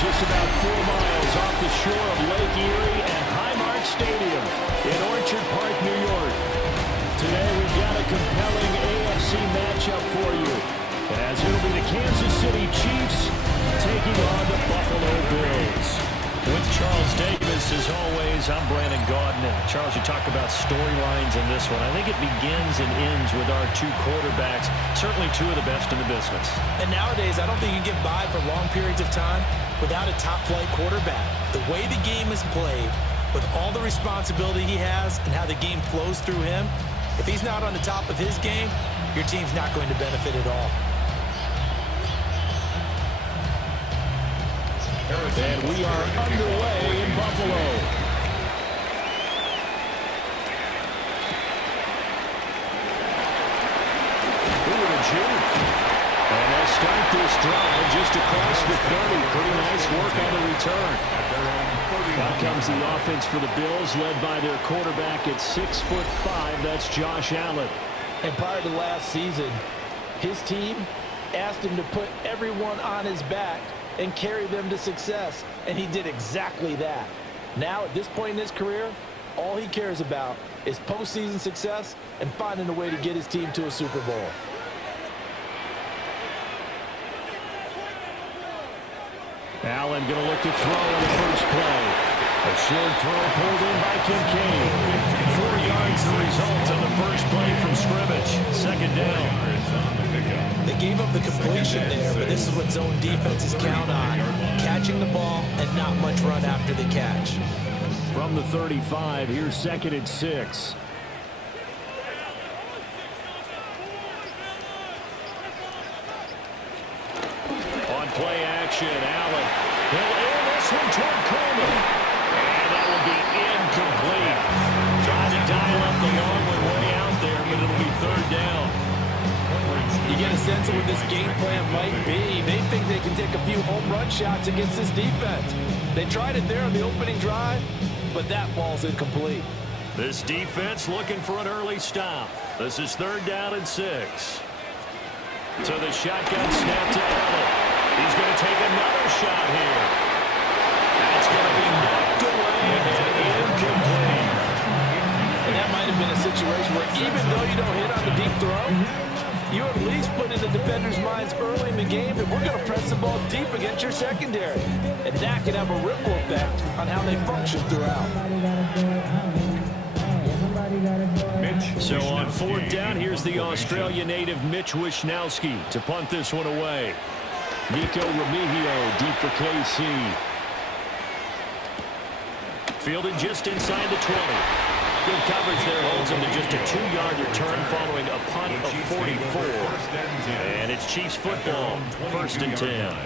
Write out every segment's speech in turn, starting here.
just about 4 miles off the shore of Lake Erie at Highmark Stadium in Orchard Park, New York. Today we've got a compelling AFC matchup for you, as it'll be the Kansas City Chiefs taking on the Buffalo Bills. With Charles Davis, as always, I'm Brandon Gaudin. And Charles, you talk about storylines in this one. I think it begins and ends with our two quarterbacks, certainly two of the best in the business. And nowadays, I don't think you can get by for long periods of time without a top-flight quarterback. The way the game is played, with all the responsibility he has and how the game flows through him, if he's not on the top of his game, your team's not going to benefit at all. And we are underway in Buffalo. Ooh, a juke. And they'll start this drive just across the 30. Pretty nice work on the return. Now comes the offense for the Bills, led by their quarterback at 6'5". That's Josh Allen. And prior to last season, his team asked him to put everyone on his back and carry them to success, and he did exactly that. Now, at this point in his career, all he cares about is postseason success and finding a way to get his team to a Super Bowl. Allen going to look to throw on the first play. A short throw pulled in by Kincaid. 4 yards the result on the first play from scrimmage. Second down. They gave up the completion there, but this is what zone defenses count on. Catching the ball and not much run after the catch. From the 35, here's 2nd and 6. On play action, Allen. He'll air this one toward Coleman. And that will be incomplete. Trying to dial up the long one way out there, but it'll be 3rd down. You get a sense of what this game plan might be. They think they can take a few home run shots against this defense. They tried it there on the opening drive, but that ball's incomplete. This defense looking for an early stop. This is 3rd down and 6. So the shotgun snap to Allen. He's going to take another shot here. That's going to be knocked away and incomplete. And that might have been a situation where even though you don't hit on the deep throw, you at least put in the defenders' minds early in the game that we're going to press the ball deep against your secondary. And that can have a ripple effect on how they function throughout. So on 4th down, here's the Australia native Mitch Wishnowsky to punt this one away. Nico Remigio deep for KC. Fielded just inside the 20. Good coverage there, holds him to just a 2-yard return following a punt of 44. And it's Chiefs football, 1st and 10.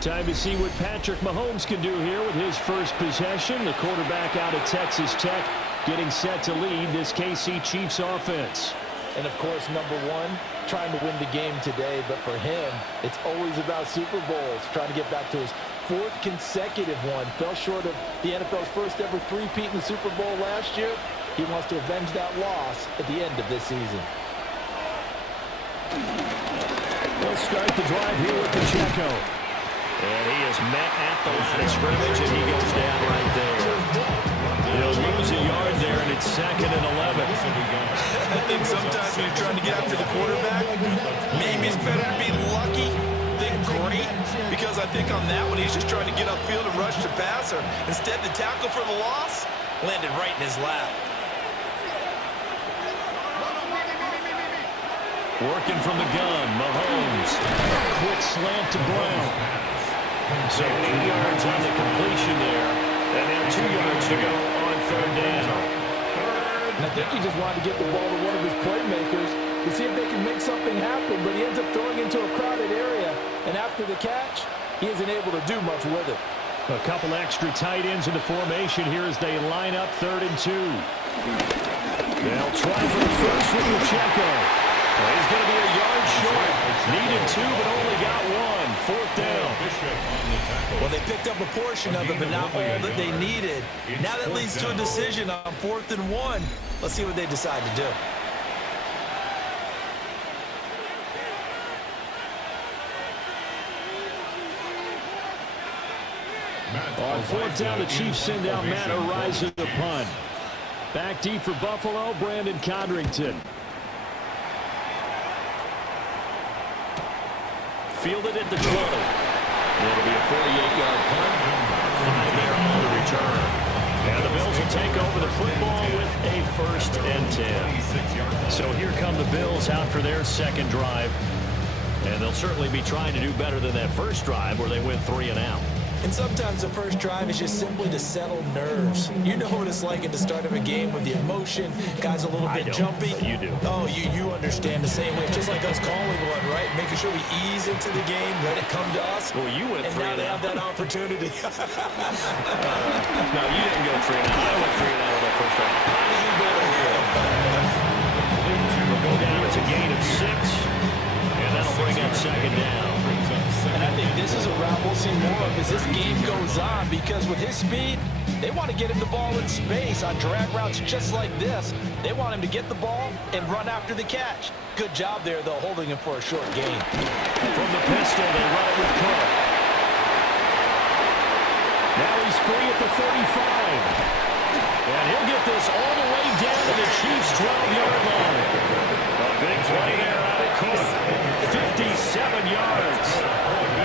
Time to see what Patrick Mahomes can do here with his first possession. The quarterback out of Texas Tech getting set to lead this KC Chiefs offense. And, of course, number one, trying to win the game today. But for him, it's always about Super Bowls, trying to get back to his 4th consecutive one. Fell short of the NFL's first ever three-peat in the Super Bowl last year. He wants to avenge that loss at the end of this season. We'll start the drive here with Pacheco. And he is met at the line of scrimmage, and he goes down right there. He'll lose a yard there, and it's 2nd and 11. I think sometimes when you're trying to get after the quarterback, maybe it's better to be lucky than great, because I think on that one, he's just trying to get upfield and rush the passer. Instead, the tackle for the loss landed right in his lap. Working from the gun, Mahomes. Quick slant to Brown. So 8 yards on the completion there. And now 2 yards to go on 3rd down. And I think he just wanted to get the ball to one of his playmakers to see if they can make something happen, but he ends up throwing into a crowded area. And after the catch, he isn't able to do much with it. A couple extra tight ends in the formation here as they line up 3rd and 2. They'll try for the first with Pacheco. He's going to be a yard short. Needed 2, but only got 1. 4th down. Well, they picked up a portion of it, but not all that they needed. Now that leads to a decision on 4th and 1. Let's see what they decide to do. On fourth down, the Chiefs send out Matt Araiza to punt. Back deep for Buffalo, Brandon Codrington. Fielded at the 20. It'll be a 48-yard punt. 5 there on the return. And the Bills will take over the football with a 1st and 10. So here come the Bills out for their second drive. And they'll certainly be trying to do better than that first drive where they went 3 and out. And sometimes the first drive is just simply to settle nerves. You know what it's like at the start of a game with the emotion, guys a little bit jumpy. You do. Oh, you understand the same way. Just like us calling one, right? Making sure we ease into the game, let it come to us. Well, you went 3 and now they have that opportunity. No, you didn't go 3 and out. I went 3 and out on that first drive. You better We'll go down as a gain of 6, and that'll bring up 2nd down. And I think this is a route we'll see more of as this game goes on, because with his speed, they want to get him the ball in space on drag routes just like this. They want him to get the ball and run after the catch. Good job there, though, holding him for a short gain. From the pistol, they run it with Cook. Now he's free at the 35. And he'll get this all the way down to the Chiefs' 12-yard line. A big play there out of Cook. 57 yards.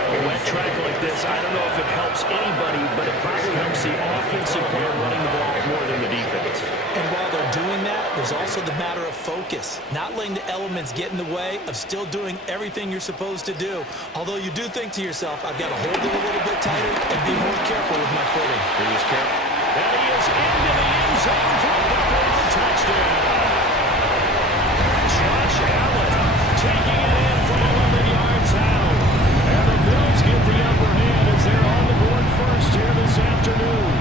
A wet track like this, I don't know if it helps anybody, but it probably helps the offensive player running the ball more than the defense. And while they're doing that, there's also the matter of focus. Not letting the elements get in the way of still doing everything you're supposed to do. Although you do think to yourself, I've got to hold it a little bit tighter and be more careful with my footing. He is careful. And he is into the end zone for a Buffalo touchdown. Josh Allen taking it in from 11 yards out. And the Bills get the upper hand as they're on the board first here this afternoon.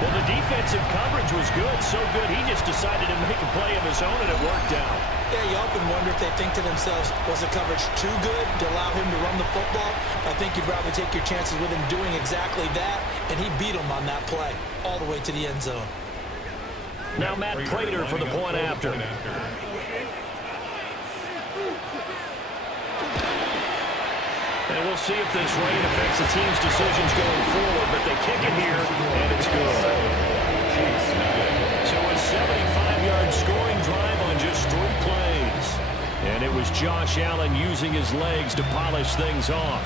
Well, the defensive coverage was good, so good he just decided to make a play of his own, and it worked out. Yeah, you often wonder if they think to themselves, was the coverage too good to allow him to run the football? I think you'd rather take your chances with him doing exactly that, and he beat him on that play all the way to the end zone. Now Matt Prater for the point after. And we'll see if this rain affects the team's decisions going forward, but they kick it here, and it's good. So a 75-yard scoring drive on just 3 plays. And it was Josh Allen using his legs to polish things off.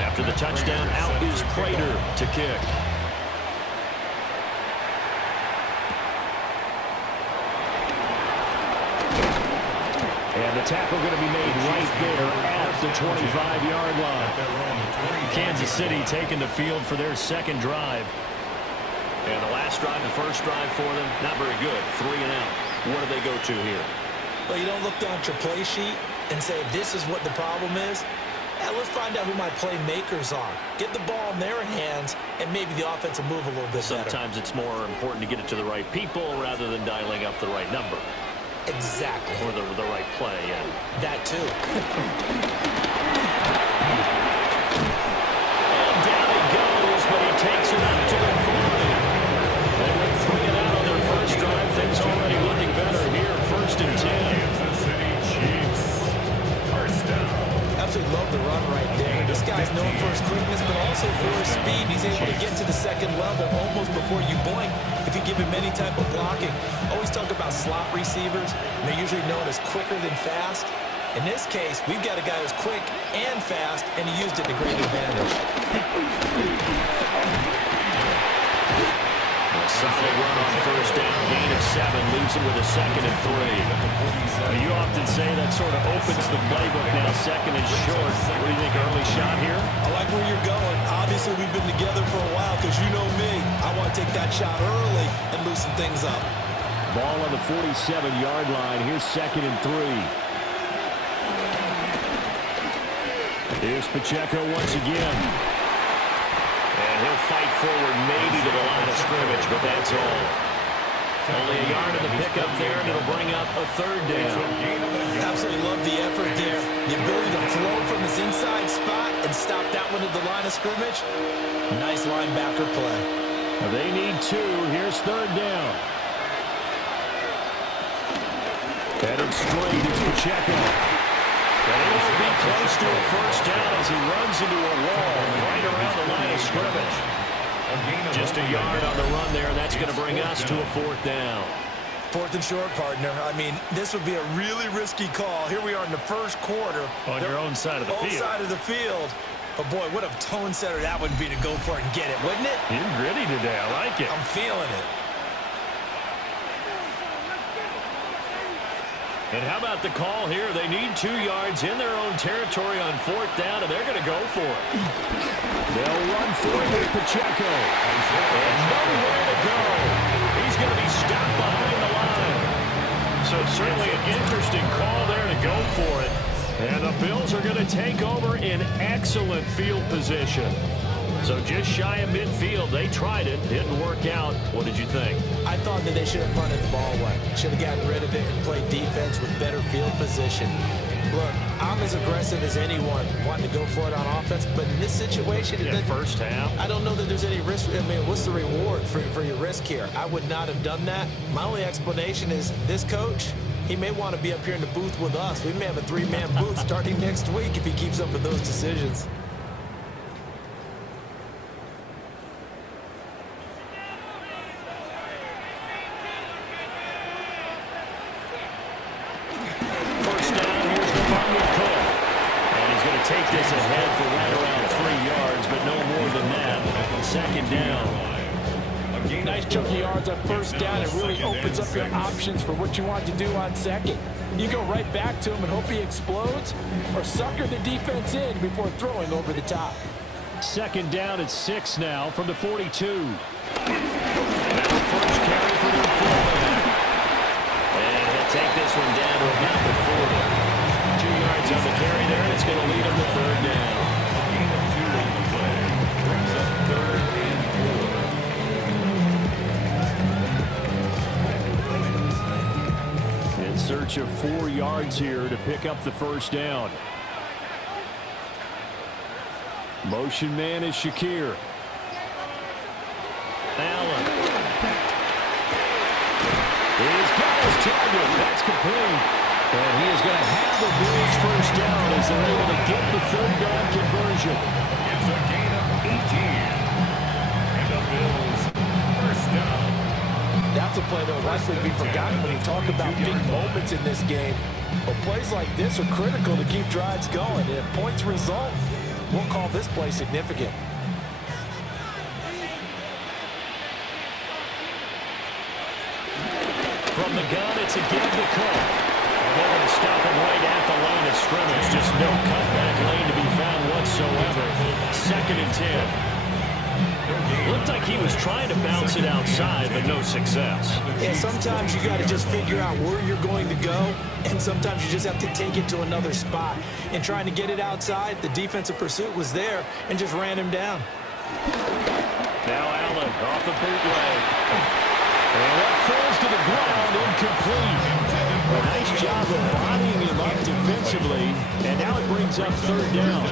After the touchdown, out is Prater to kick. And the tackle going to be made right there at the 25-yard line. Kansas City taking the field for their second drive. And the last drive, the first drive for them, not very good. 3 and out. What do they go to here? Well, you don't look down at your play sheet and say, this is what the problem is. Now let's find out who my playmakers are. Get the ball in their hands, and maybe the offense will move a little bit better. Sometimes it's more important to get it to the right people rather than dialing up the right number. Exactly. Or the right play, yeah. That too. And down it goes, but he takes it up to the 40. They went 3 and out on their first drive. Things already looking better here. 1st and 10. Absolutely love the run right there. This guy's known for his quickness, but also for his speed. He's able to get to the second level almost before you blink if you give him any type of blocking. Always talk about slot receivers. They're usually known as quicker than fast. In this case, we've got a guy who's quick and fast, and he used it to great advantage. Solid run on 1st down, gain of 7, leaves him with a 2nd and 3. You often say that sort of opens the playbook now, 2nd and short. What do you think, early shot here? I like where you're going. Obviously, we've been together for a while because you know me. I want to take that shot early and loosen things up. Ball on the 47-yard line. Here's 2nd and 3. Here's Pacheco once again. And he'll fight forward maybe to the line of scrimmage, but that's all. Only a yard in the pickup there, and it'll bring up a 3rd down. absolutely love the effort there. The ability to flow from his inside spot and stop that one at the line of scrimmage. Nice linebacker play. They need 2. Here's 3rd down. Headed straight is Pacheco. And he'll be close to a first down as he runs into a wall right around the line of scrimmage. Just a yard on the run there. That's going to bring us to a 4th down. 4th and short, partner. I mean, this would be a really risky call. Here we are in the first quarter. On your own side of the field. Own side of the field. But, boy, what a tone setter that would be to go for it and get it, wouldn't it? You're gritty today. I like it. I'm feeling it. And how about the call here? They need 2 yards in their own territory on 4th down, and they're going to go for it. They'll run for it with Pacheco. And nowhere to go. He's going to be stopped behind the line. So certainly an interesting call there to go for it. And the Bills are going to take over in excellent field position. So just shy of midfield. They tried it. Didn't work out. What did you think? I thought that they should have punted the ball away. Should have gotten rid of it and played defense with better field position. Look, I'm as aggressive as anyone wanting to go for it on offense, but in this situation, First half. I don't know that there's any risk. I mean, what's the reward for your risk here? I would not have done that. My only explanation is this coach, he may want to be up here in the booth with us. We may have a 3-man booth starting next week if he keeps up with those decisions. Take this ahead for right around 3 yards, but no more than that. 2nd down. Nice chunky yards on 1st down. It really opens up your options for what you want to do on 2nd. You go right back to him and hope he explodes, or sucker the defense in before throwing over the top. 2nd down at 6 now from the 42. Now first carry for the fullback. And he'll take this one down to about the 40. 2 yards on the carry there, and it's going to lead him to 3rd down. Gain of 2 on the play. Brings up 3rd and 4. In search of 4 yards here to pick up the first down. Motion man is Shakir. Allen. He's got his target. That's complete. And he is going to have the Bills first down as they're able to get the 3rd down conversion. It's a gain of 18. And the Bills first down. That's a play that will likely be forgotten when you talk about big moments in this game. But plays like this are critical to keep drives going. And if points result, we'll call this play significant. From the gun, it's a give to Cook. They're going to stop him right at the line of scrimmage. Just no cutback lane to be found whatsoever. 2nd and 10. Looked like he was trying to bounce it outside, but no success. Yeah, sometimes you got to just figure out where you're going to go, and sometimes you just have to take it to another spot. And trying to get it outside, the defensive pursuit was there and just ran him down. Now Allen off the bootleg. And that falls to the ground, incomplete. A nice job of bodying him up defensively, and now it brings up 3rd down.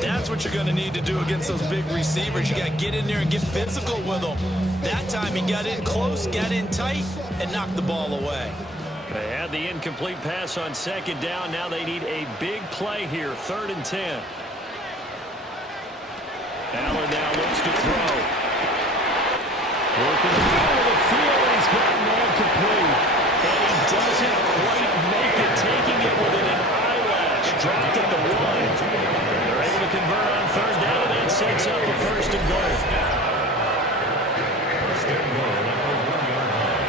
That's what you're going to need to do against those big receivers. You got to get in there and get physical with them. That time he got in close, got in tight, and knocked the ball away. They had the incomplete pass on 2nd down. Now they need a big play here, 3rd and 10. Allen now looks to throw. Working the middle of the field, and he's got man complete. And he doesn't quite make it, taking it within an eyelash. Dropped at the 1. They're able to convert on 3rd down, and that sets up a 1st and goal. First and goal at the 1-yard line.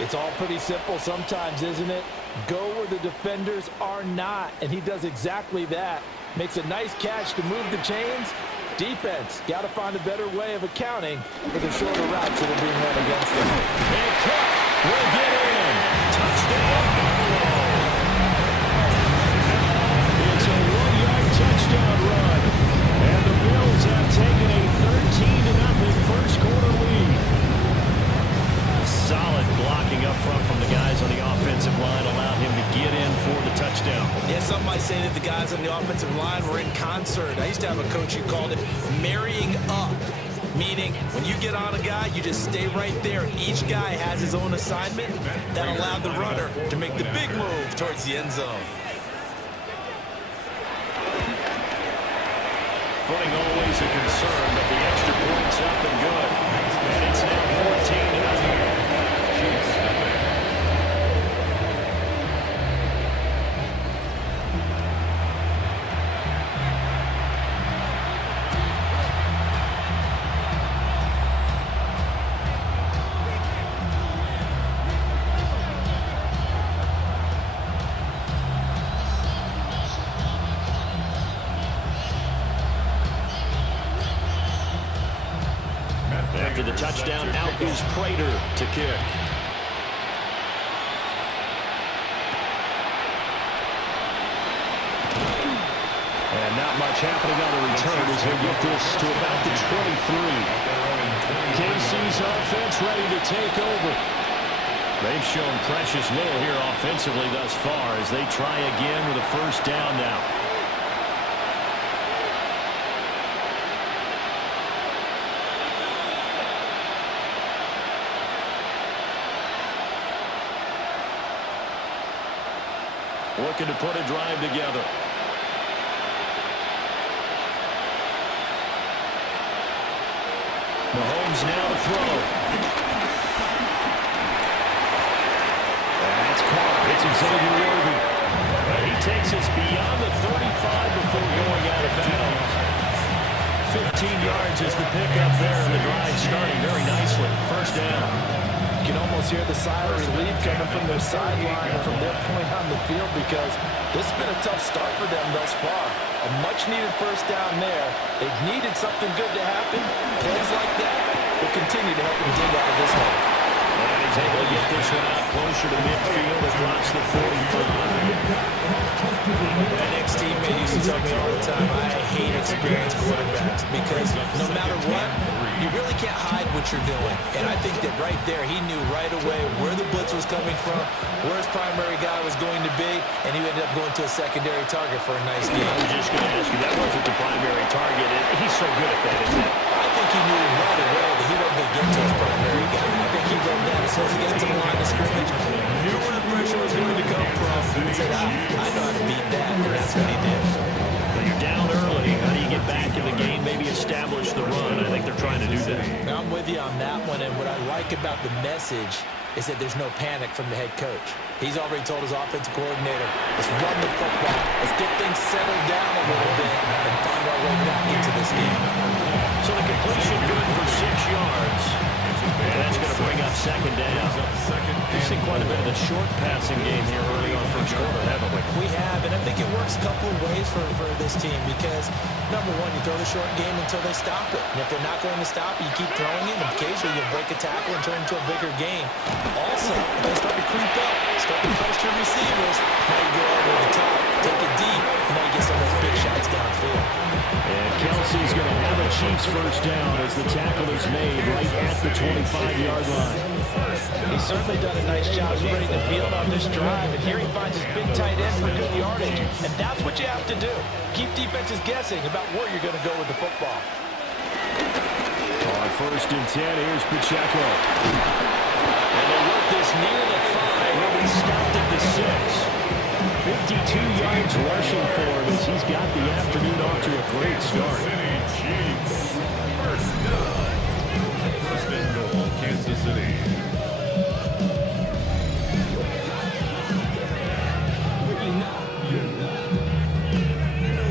It's all pretty simple sometimes, isn't it? Go where the defenders are not, and he does exactly that. Makes a nice catch to move the chains. Defense got to find a better way of accounting for the shorter routes that are being run against them. And Cook will get in. Touchdown, Buffalo. It's a 1-yard touchdown run. And the Bills have taken a 13-0 first quarter lead. guys on the offensive line were in concert. I used to have a coach who called it marrying up, meaning when you get on a guy, you just stay right there. Each guy has his own assignment that allowed the runner to make the big move towards the end zone. Footing always a concern, but the extra point's up and good. And it's now 14-0. After the touchdown, out is Prater to kick. And not much happening on the return as they get this to about the 23. KC's offense ready to take over. They've shown precious little here offensively thus far as they try again with a first down now. Looking to put a drive together. Mahomes now to throw. That's caught. It's Xavier Worthy. He takes us beyond the 35 before going out of bounds. 15 yards is the pickup there, and the drive starting very nicely. First down. You can almost hear the sigh of relief coming from their sideline and from their point on the field because this has been a tough start for them thus far. A much-needed first down there. They've needed something good to happen. Plays like that will continue to help them dig out of this hole. And he's able to get this one out closer to midfield across the 45. My next teammate used to tell me all the time, I hate experienced quarterbacks because no matter what, you really can't hide what you're doing. And I think that right there, he knew right away where the blitz was coming from, where his primary guy was going to be, and he ended up going to a secondary target for a nice game. I was just going to ask you, that wasn't the primary target. He's so good at that, isn't it? I think he knew right away that he wasn't going to get to his primary guy. I think he read that as soon as he got to the line of scrimmage, knew where the pressure was going to come from, and said, I know how to beat that, and that's what he did. Well, you're down early. How do you get back in the game, maybe establish the run? I think they're trying to do that. Now, I'm with you on that one, and what I like about the message is that there's no panic from the head coach. He's already told his offensive coordinator, let's run the football, let's get things settled down a little bit and find our way back into this game. So the completion good for 6 yards. And that's going to bring up second down. We've seen quite a bit of the short passing game here early on first quarter, haven't we? We have, and I think it works a couple of ways for this team because, number one, you throw the short game until they stop it. And if they're not going to stop it, you keep throwing it, and occasionally you'll break a tackle and turn it into a bigger game. Also, they start to creep up, start to pressure receivers. Now you go over the top, take it deep, and now you get some of those big shots downfield. And Kelsey's going to have a Chiefs first down as the tackle is made right at the 25-yard line. He's certainly done a nice job spreading the field on this drive, and here he finds his big tight end for good yardage. And that's what you have to do. Keep defenses guessing about where you're going to go with the football. On first and 10, here's Pacheco. And they work this near the 5. He'll be stopped at the 6. 52 yards rushing for him as he's got the afternoon off to a great start. First and goal, Kansas City.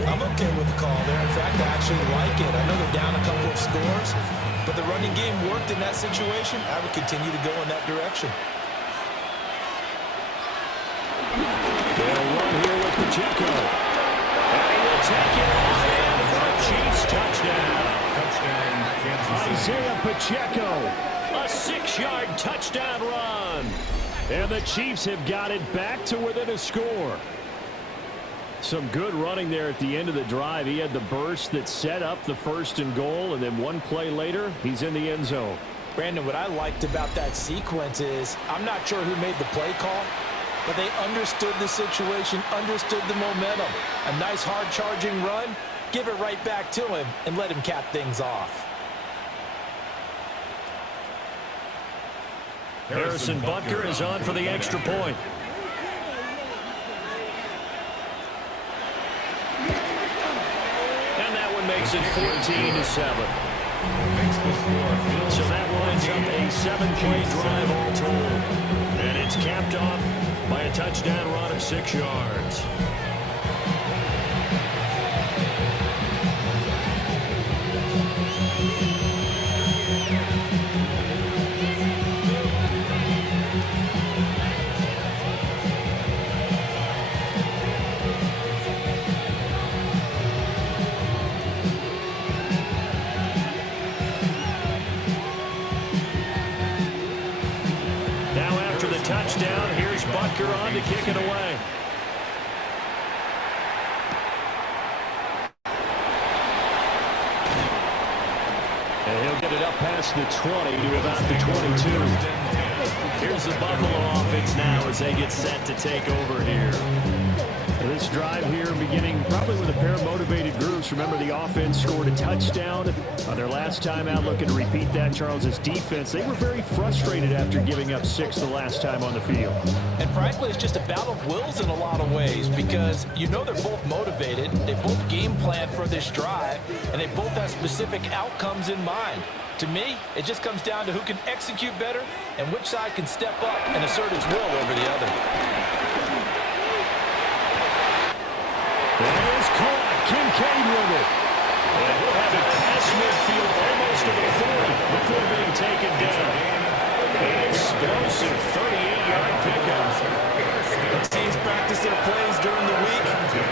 I'm okay with the call there. In fact, I actually like it. I know they're down a couple of scores, but the running game worked in that situation. I would continue to go in that direction. They'll run here with Pacheco. And he will take it all in for a Chiefs touchdown. Touchdown, Kansas City. Isaiah Pacheco, a 6-yard touchdown run. And the Chiefs have got it back to within a score. Some good running there at the end of the drive. He had the burst that set up the first and goal, and then one play later, he's in the end zone. Brandon, what I liked about that sequence is I'm not sure who made the play call, but they understood the situation, understood the momentum. A nice hard-charging run, give it right back to him, and let him cap things off. Harrison Butker is on for the extra point. And that one makes it 14-7. So that winds up a 7-play drive all told. And it's capped off by a touchdown run of 6 yards. Touchdown. Here's Butker on to kick it away. And he'll get it up past the 20 to about the 22. Here's the Buffalo offense now as they get set to take over here. This drive here beginning probably with a pair of motivated groups. Remember, the offense scored a touchdown on their last time out. Looking to repeat that. Charles's defense, they were very frustrated after giving up 6 the last time on the field. And frankly, it's just a battle of wills in a lot of ways because you know they're both motivated. They both game plan for this drive, and they both have specific outcomes in mind. To me, it just comes down to who can execute better and which side can step up and assert its will over the other. That is caught. Kincaid with it. And he'll have it past midfield almost to the 40 before being taken down. An explosive 38-yard pickup. The teams practice their plays during the week.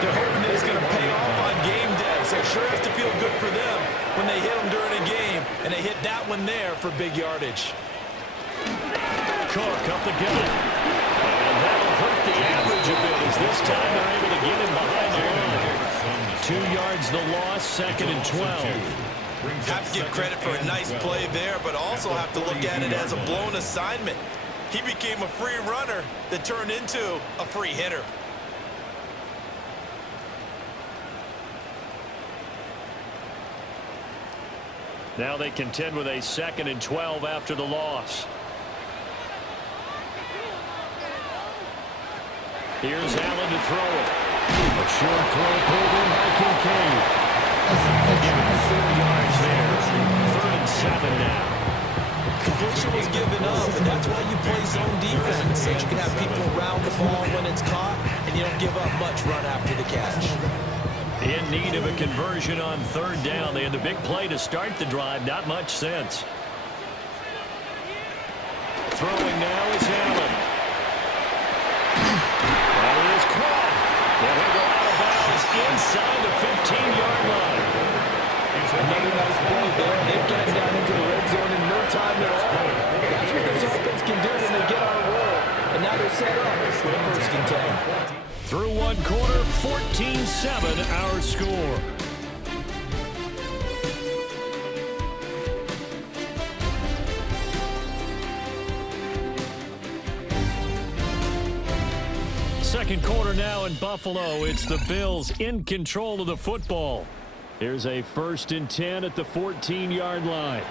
They're hoping that it's going to pay off on game day. So it sure has to feel good for them when they hit them during a game, and they hit that one there for big yardage. Cook up the gut. And that'll hurt the average a bit as this time they're able to get him behind the line. 2 yards the loss, 2nd and 12. Have to give credit for a nice play there, but also have to look at it as a blown assignment. He became a free runner that turned into a free hitter. Now they contend with a 2nd and 12 after the loss. Here's Allen to throw it. A short throw pulled in by Kincaid. They'll give it 4 yards there. 3rd and 7 now. Completion was given up, and that's why you play zone defense, so you can have people around the ball when it's caught, and you don't give up much run after the catch. In need of a conversion on 3rd down. They had the big play to start the drive. Not much sense. Throwing now is Allen. And it is caught. And he'll go out of bounds inside the 15-yard line. Another nice play there. They've gotten down into the red zone in no time at all. That's what this offense can do when they get on a roll. And now they're set up for the 1st and 10. Through 1 quarter, 14-7 our score. Second quarter now in Buffalo. It's the Bills in control of the football. Here's a 1st and 10 at the 14-yard line.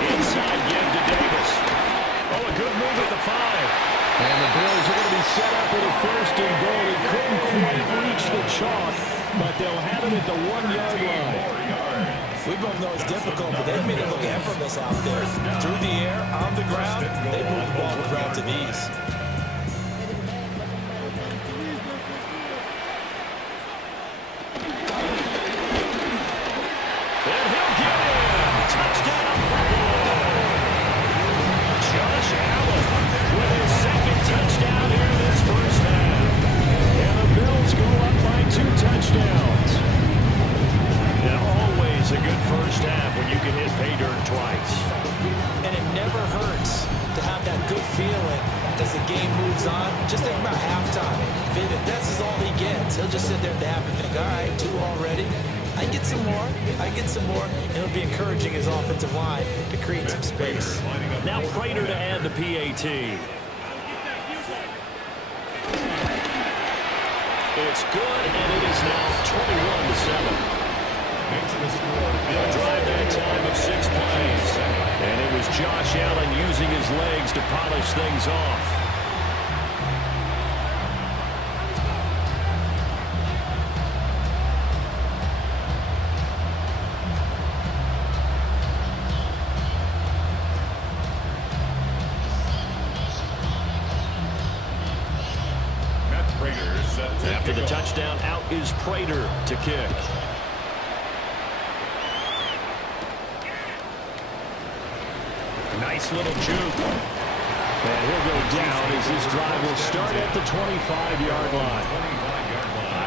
Inside give to Davis. Oh, a good move at the 5. And the Bills are going to be set up with a 1st and goal. He couldn't quite reach the chalk, but they'll have it at the 1-yard line. We both know it's difficult, but they've made it look effortless out there. Through the air, on the ground, they move the ball with relative ease. And he'll get in. Touchdown, Buffalo. Josh Allen with his 2nd touchdown here this 1st half. And the Bills go up by 2 touchdowns. Now, always a good 1st half when you can hit pay dirt twice. And it never hurts to have that good feeling as the game moves on. Just think about halftime. If this is all he gets, he'll just sit there and have and think, all right, 2 already. I get some more. And it'll be encouraging his offensive line to create some space. Now Prater to add the PAT. It's good, and it is now 21-7. They'll drive that time of 6 plays. And it was Josh Allen using his legs to polish things off. After the touchdown, out is Prater to kick. Nice little juke. And he'll go down as this drive will start at the 25-yard line.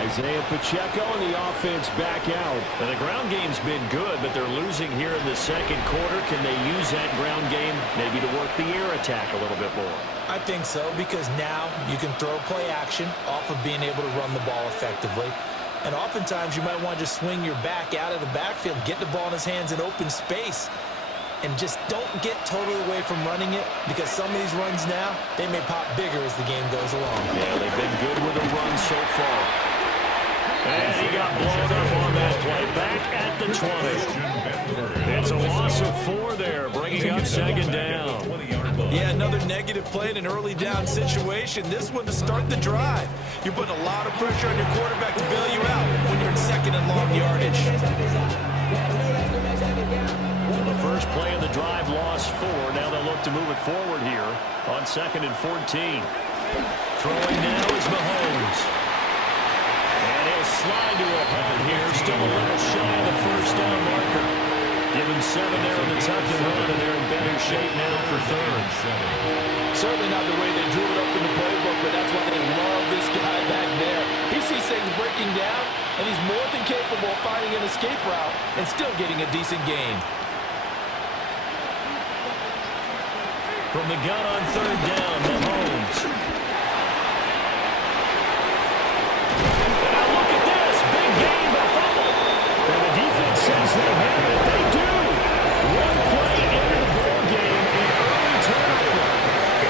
Isaiah Pacheco and the offense back out. And the ground game's been good, but they're losing here in the second quarter. Can they use that ground game maybe to work the air attack a little bit more? I think so, because now you can throw play action off of being able to run the ball effectively. And oftentimes you might want to just swing your back out of the backfield, get the ball in his hands in open space, and just don't get totally away from running it, because some of these runs now, they may pop bigger as the game goes along. Yeah, they've been good with a run so far. And he got blown up on that play. Back at the 20. It's a loss of 4 there, bringing up second down. Yeah, another negative play in an early down situation. This one to start the drive. You're putting a lot of pressure on your quarterback to bail you out when you're in second and long yardage. The first play of the drive lost 4. Now they'll look to move it forward here on 2nd and 14. Throwing now is Mahomes. And he'll slide to a halt here. Still a little shy of the first down marker. Given 7 there in the tuck and run, and they're in better shape now for 3rd. Certainly not the way they drew it up in the playbook, but that's why they love this guy back there. He sees things breaking down, and he's more than capable of finding an escape route and still getting a decent gain. From the gun on 3rd down, Mahomes. And now look at this. Big gain by fumble. And the defense says they have it. They do. One play into the ball game in early turnover.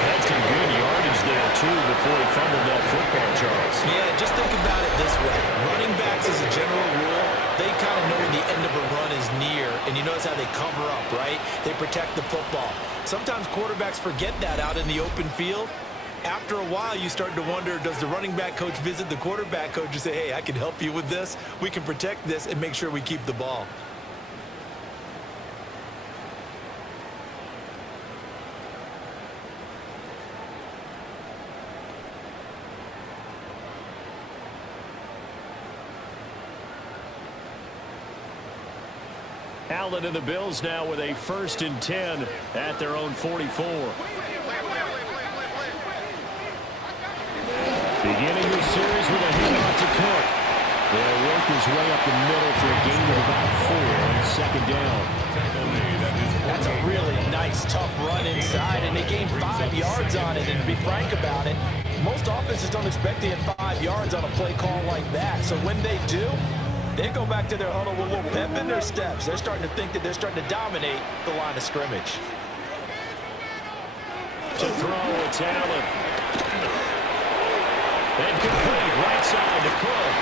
Had some good yardage there, too, before he fumbled that football, Charles. Yeah, just think about it this way. Running backs, as a general rule, they kind of know when the end of a run is near, and you notice how they cover up, right? They protect the football. Sometimes quarterbacks forget that out in the open field. After a while, you start to wonder, does the running back coach visit the quarterback coach and say, hey, I can help you with this. We can protect this and make sure we keep the ball. Allen and the Bills now with a 1st and 10 at their own 44. Beginning the series with a handoff to Cook. They'll work his way up the middle for a gain of about 4 on 2nd down. That's a really nice, tough run inside, and they gained 5 yards on it. And to be frank about it, most offenses don't expect to get 5 yards on a play call like that. So when they do, they go back to their huddle with a little pep in their steps. They're starting to think that they're starting to dominate the line of scrimmage. To throw, it's Allen. And complete, right side to Cook.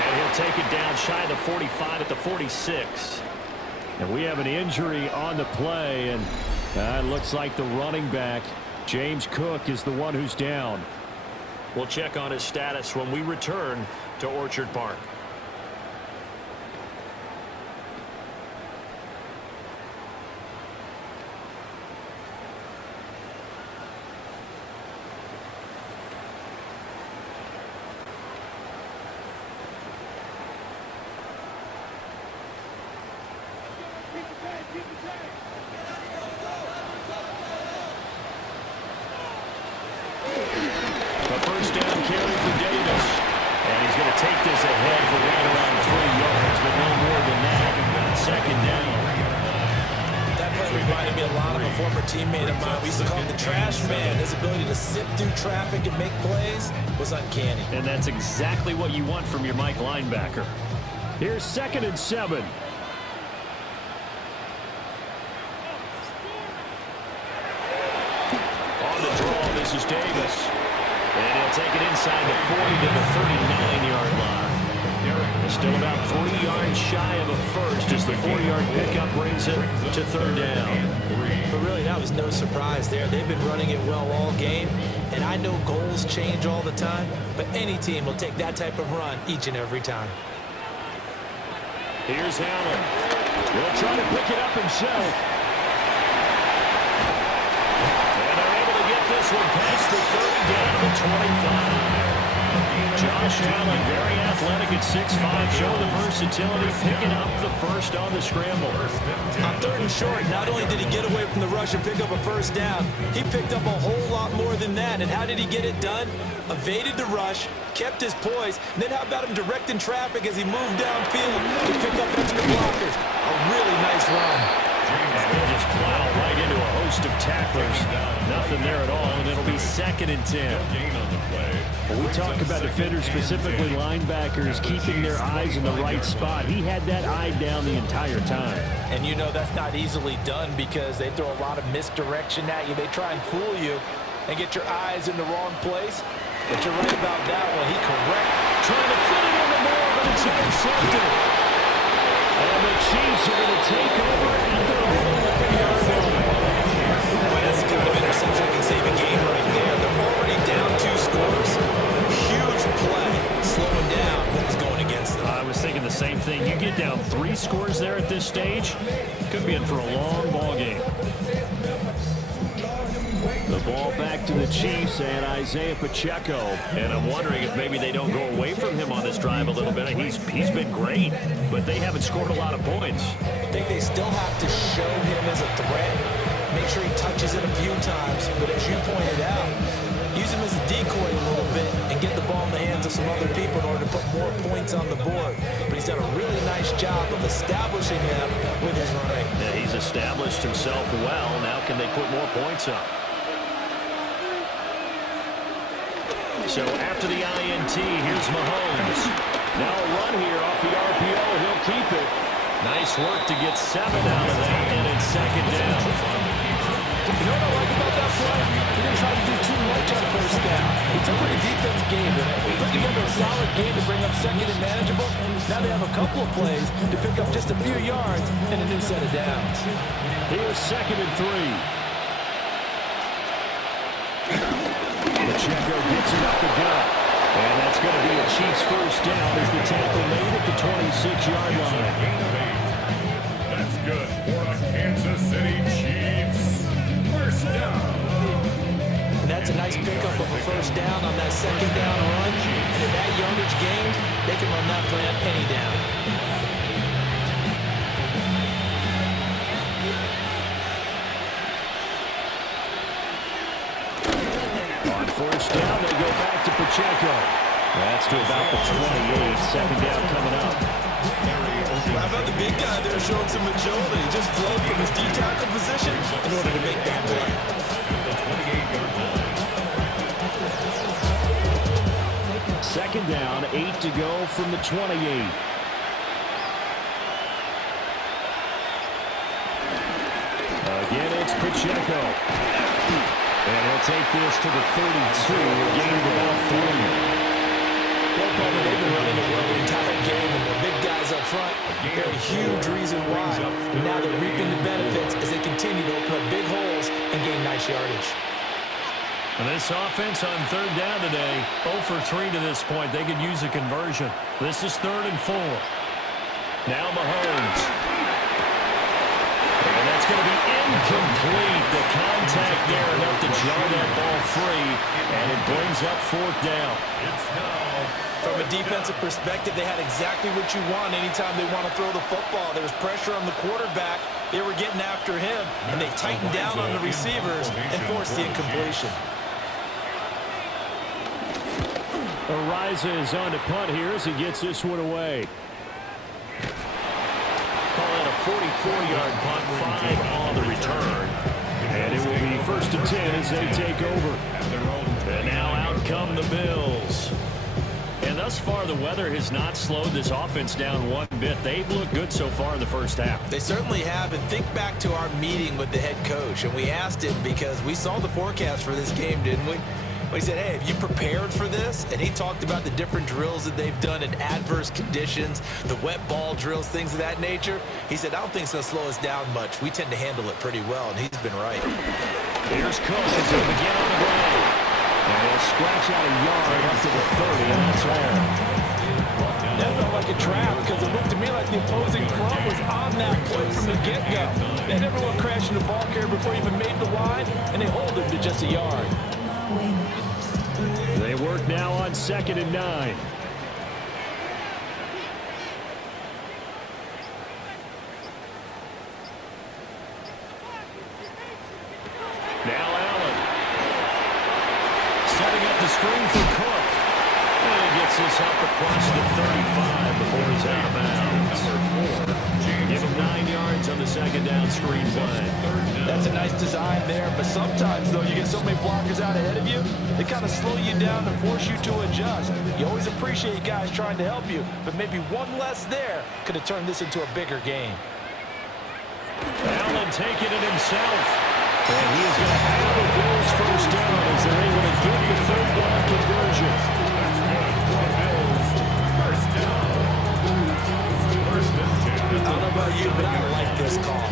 And he'll take it down shy of the 45 at the 46. And we have an injury on the play, and it looks like the running back, James Cook, is the one who's down. We'll check on his status when we return to Orchard Park. A first down carry for Davis. And he's going to take this ahead for right around 3 yards, but no more than that. 2nd down. That play reminded me a lot of a former teammate of mine. We used to call him the trash man. His ability to sift through traffic and make plays was uncanny. And that's exactly what you want from your Mike linebacker. Here's 2nd and 7. On the draw, this is Davis. And he'll take it inside the 40 to the 39-yard line. Still about 40 yards shy of a first as the 4-yard pickup brings it to 3rd down. But really, that was no surprise there. They've been running it well all game. And I know goals change all the time, but any team will take that type of run each and every time. Here's Allen. He'll try to pick it up himself. And they're able to get this one past the 30 down to 25. Josh Allen, very athletic at 6'5", showing the versatility, picking up the first on the scramble. On 3rd and short, not only did he get away from the rush and pick up a first down, he picked up a whole lot more than that. And how did he get it done? Evaded the rush, kept his poise, and then how about him directing traffic as he moved downfield to pick up extra blockers? A really nice run. And he'll just plow right into a host of tacklers. Nothing there at all, and it'll be 2nd and 10. When we talk about defenders, specifically linebackers, keeping their eyes in the right spot, he had that eye down the entire time. And you know that's not easily done because they throw a lot of misdirection at you. They try and fool you and get your eyes in the wrong place. But you're right about that one. He correct. Trying to fit it in the more, but it's intercepted. And the Chiefs are going to take over at their own 11-yard line. Boy, that's the kind of interception that can save a game right there. They're already down 2 scores. Huge play, slowing down what was going against them. I was thinking the same thing. You get down 3 scores there at this stage, could be in for a long ball game. The ball back to the Chiefs and Isaiah Pacheco. And I'm wondering if maybe they don't go away from him on this drive a little bit. He's been great, but they haven't scored a lot of points. I think they still have to show him as a threat. Make sure he touches it a few times. But as you pointed out, use him as a decoy a little bit and get the ball in the hands of some other people in order to put more points on the board. But he's done a really nice job of establishing them with his running. Yeah, he's established himself well. Now can they put more points up? So after the INT, here's Mahomes. Now a run here off the RPO. He'll keep it. Nice work to get 7 out of that, and it's 2nd down. You know what I like about that play? He didn't try to do too much on 1st down. He took what the defense gave him. He put together a solid game to bring up 2nd and manageable. Now they have a couple of plays to pick up just a few yards and a new set of downs. Here's 2nd and 3. Pacheco gets it up the gut. And that's going to be a Chiefs first down as the tackle made at the 26-yard line. That's good for the Kansas City Chiefs. First down. And that's a nice pickup of a first down on that 2nd down run. And in that yardage gain, they can run that play on any down. On 1st down, they go back to Pacheco. That's to about the 28. 2nd down coming up. How about the big guy there showing some agility? He just flowed from his D-tackle position in order to make that play. Second down, 8 to go from the 28. Again, it's Pacheco. And he'll take this to the 32, a gain of about 3. They've been running it well the entire game, and the big guys up front, they're a huge reason why. And now they're reaping the benefits as they continue to open up big holes and gain nice yardage. And this offense on 3rd down today, 0 for 3 to this point. They could use a conversion. This is 3rd and 4. Now Mahomes. And that's going to be incomplete. The contact there enough to jar that ball free, and it brings up 4th down. From a defensive perspective, they had exactly what you want anytime they want to throw the football. There was pressure on the quarterback. They were getting after him, and they tightened down on the receivers and forced the incompletion. Ariza is on to punt here as he gets this one away. Call it a 44-yard punt, 5 on the return. And it will be 1st and 10 as they take over. And now out come the Bills. And thus far, the weather has not slowed this offense down one bit. They've looked good so far in the first half. They certainly have. And think back to our meeting with the head coach. And we asked him because we saw the forecast for this game, didn't we? We said, hey, have you prepared for this? And he talked about the different drills that they've done in adverse conditions, the wet ball drills, things of that nature. He said, I don't think it's going to slow us down much. We tend to handle it pretty well, and he's been right. Here's Cook as they begin on the ground. And he'll scratch out a yard up to the 30, and that's all. That felt like a trap because it looked to me like the opposing front was on that play from the get-go. They never went crashing the ball carrier before he even made the line, and they hold him to just a yard. They work now on 2nd and 9. Now Allen. Setting up the screen for Cook. And he gets this up across the 35 before he's out of bounds. Give him 9 yards on the second down screen play. That's a nice design there, but sometimes, though, you get so many blockers out ahead of you, they kind of slow you down and force you to adjust. You always appreciate guys trying to help you, but maybe one less there could have turned this into a bigger game. Allen taking it himself. And he is going to have the Bills first down as they're able to get the third down conversion. I don't know about you, but I like this call.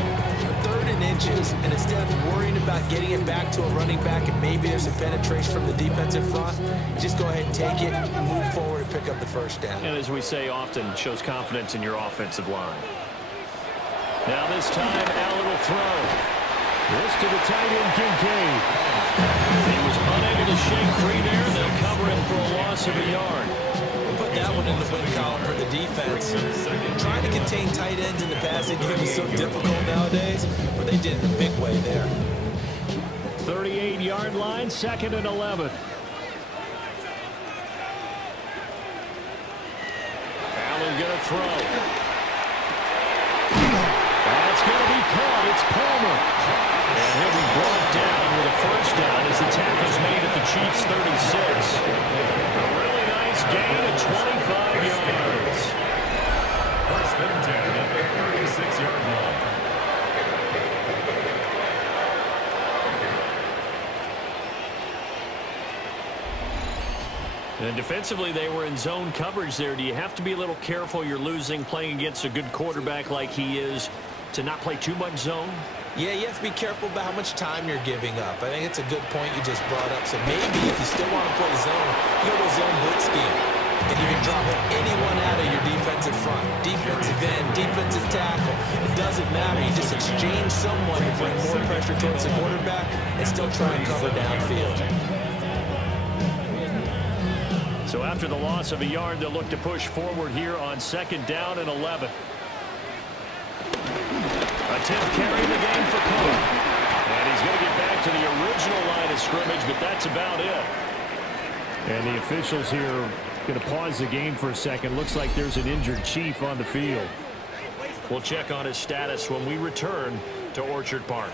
3rd and inches, and instead of worrying about getting it back to a running back and maybe there's some penetration from the defensive front, just go ahead and take it, move forward, and pick up the first down. And as we say often, shows confidence in your offensive line. Now this time, Allen will throw. This to the tight end, Kincaid. He was unable to shake free there. They'll cover him for a loss of a yard. Put that one in the win column for the defense. Trying to contain tight ends in the passing game is so difficult nowadays, but they did it in a big way there. 38-yard line, 2nd and 11. Allen going to throw. That's going to be caught. It's Palmer. And he'll be brought down with a first down as the tackle's made at the Chiefs' 36. A really nice gain of 25 yards. First and 10 at the 36-yard line. And defensively, they were in zone coverage there. Do you have to be a little careful you're losing playing against a good quarterback like he is to not play too much zone? Yeah, you have to be careful about how much time you're giving up. I think it's a good point you just brought up. So maybe if you still want to play zone, you go to a zone blitz scheme. And you can drop anyone out of your defensive front. Defensive end, defensive tackle. It doesn't matter. You just exchange someone to bring more pressure towards the quarterback and still try and cover downfield. So after the loss of a yard, they'll look to push forward here on 2nd down and 11. A 10th carry in the game for Cook. And he's going to get back to the original line of scrimmage, but that's about it. And the officials here are going to pause the game for a second. Looks like there's an injured Chief on the field. We'll check on his status when we return to Orchard Park.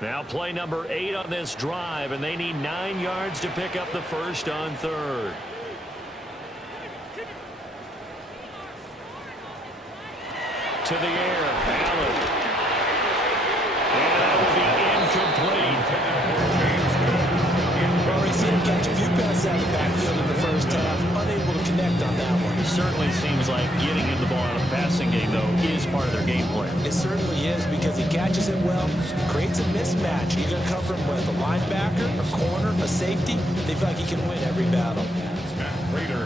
Now play number 8 on this drive, and they need 9 yards to pick up the first on 3rd. To the air, Allen. And that will be incomplete. We've already seen him catch a few passes out of the backfield in the first half, unable to connect on that one. It certainly seems like getting him the ball out of the passing game, though, is part of their game plan. It certainly is because he catches it well, creates a mismatch. You're going to cover him with a linebacker, a corner, a safety. They feel like he can win every battle.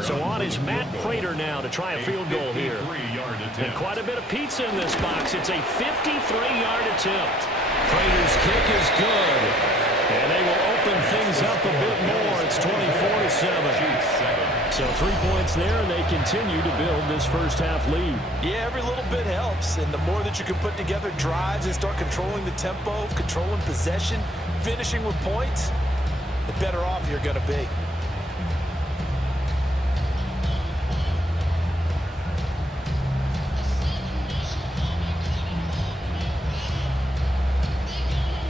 So on is Matt Prater now to try a field goal here. And quite a bit of pizza in this box. It's a 53-yard attempt. Prater's kick is good. And they will open things up a bit more. It's 24-7. So 3 points there, and they continue to build this first half lead. Yeah, every little bit helps, and the more that you can put together drives and start controlling the tempo, controlling possession, finishing with points, the better off you're going to be.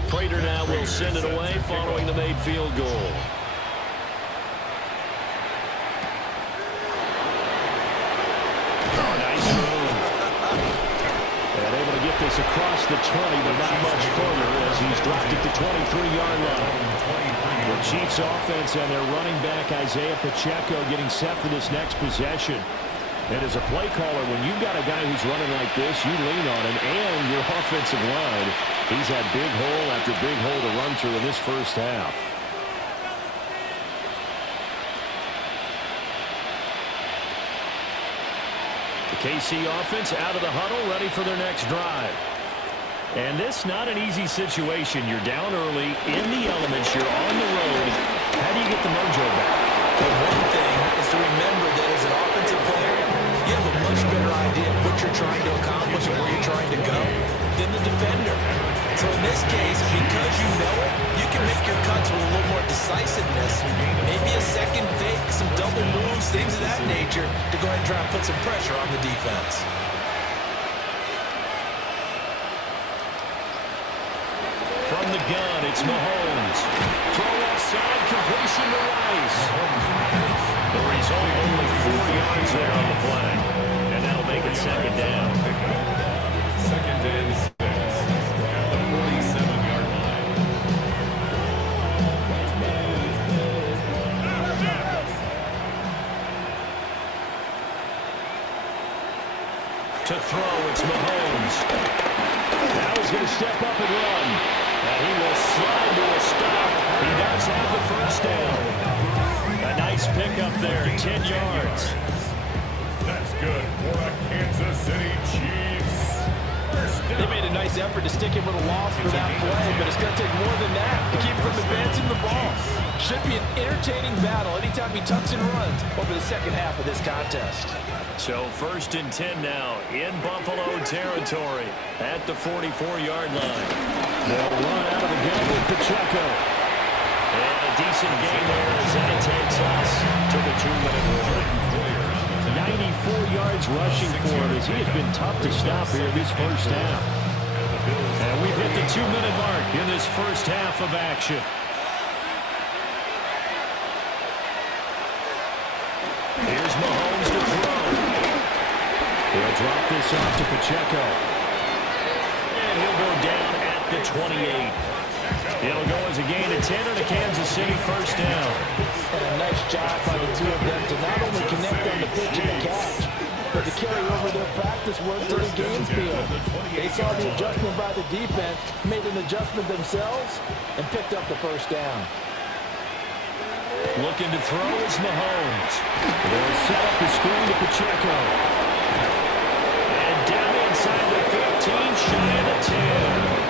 Prater now will send it away following the made field goal. Nice move. And able to get this across the 20, but not much further as he's dropped it to 23-yard line. The Chiefs offense and their running back Isaiah Pacheco getting set for this next possession. And as a play caller, when you've got a guy who's running like this, you lean on him and your offensive line. He's had big hole after big hole to run through in this first half. The KC offense out of the huddle, ready for their next drive. And this not an easy situation. You're down early, in the elements, you're on the road. How do you get the mojo back? The one thing is to remember that as an offensive player, you have a much better idea of what you're trying to accomplish and where you're trying to go than the defender. So in this case, because you know it, you can make your cuts with a little more decisiveness. Maybe a second fake, some double moves, things of that nature to go ahead and try and put some pressure on the defense. From the gun, it's Mahomes. Throw left side, completion to Rice. The result, only 4 yards there on the play. And that'll make it second down. Second and 6 at the 47-yard line. To throw, it's Mahomes. Now he's going to step up and run. And he will slide to a stop. He does have the first down. A nice pickup there, 10 yards. That's good for the Kansas City Chiefs. First down. They made a nice effort to stick him with a loss for that play, but it's going to take more than that to keep him from advancing the ball. Should be an entertaining battle anytime he tucks and runs over the second half of this contest. So first and 10 now in Buffalo territory at the 44-yard line. They'll run out of the gun with Pacheco. And a decent game there as that takes us to the 2-minute warning. 94 yards rushing for him as he has been tough to stop here this first half. And we've hit the 2-minute mark in this first half of action. Here's Mahomes to throw. He'll drop this off to Pacheco. And he'll go down at the 28. It'll go as a gain of 10 and a Kansas City first down. And a nice job by the two of them to not only connect on the pitch and the catch, but to carry over their practice work to the game field. They saw the adjustment by the defense, made an adjustment themselves, and picked up the first down. Looking to throw is Mahomes. They'll set up the screen to Pacheco. And down inside the 15, shy of the 10.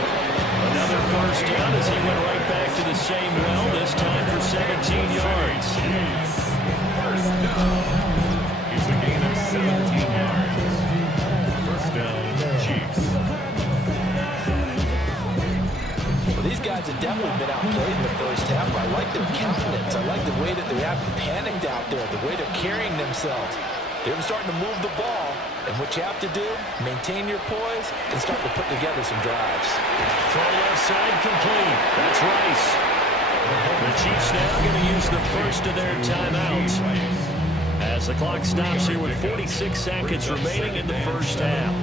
Another first down as he went right back to the same well, this time for 17 yards. First down. He's a gain of 17 yards. First down, Chiefs. Well, these guys have definitely been outplayed in the first half. I like their countenance. I like the way that they haven't panicked out there, the way they're carrying themselves. They're starting to move the ball. And what you have to do, maintain your poise and start to put together some drives. Throw left side complete. That's Rice. The Chiefs now going to use the first of their timeouts as the clock stops here with 46 seconds remaining in the first half.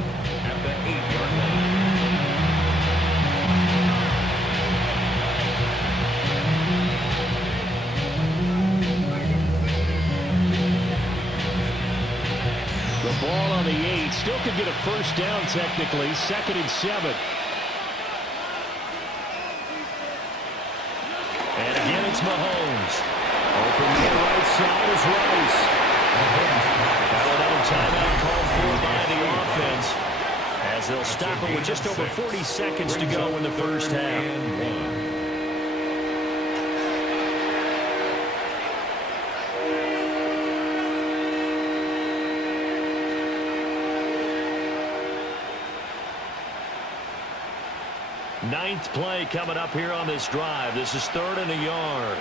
At the 8-yard line. The ball on the 8. Still could get a first down technically. 2nd and 7. And again it's Mahomes. Open to the right side is Rice. Now another timeout called for by the offense as they'll stop it with just over 40 seconds to go in the first half. Ninth play coming up here on this drive. This is 3rd and a yard.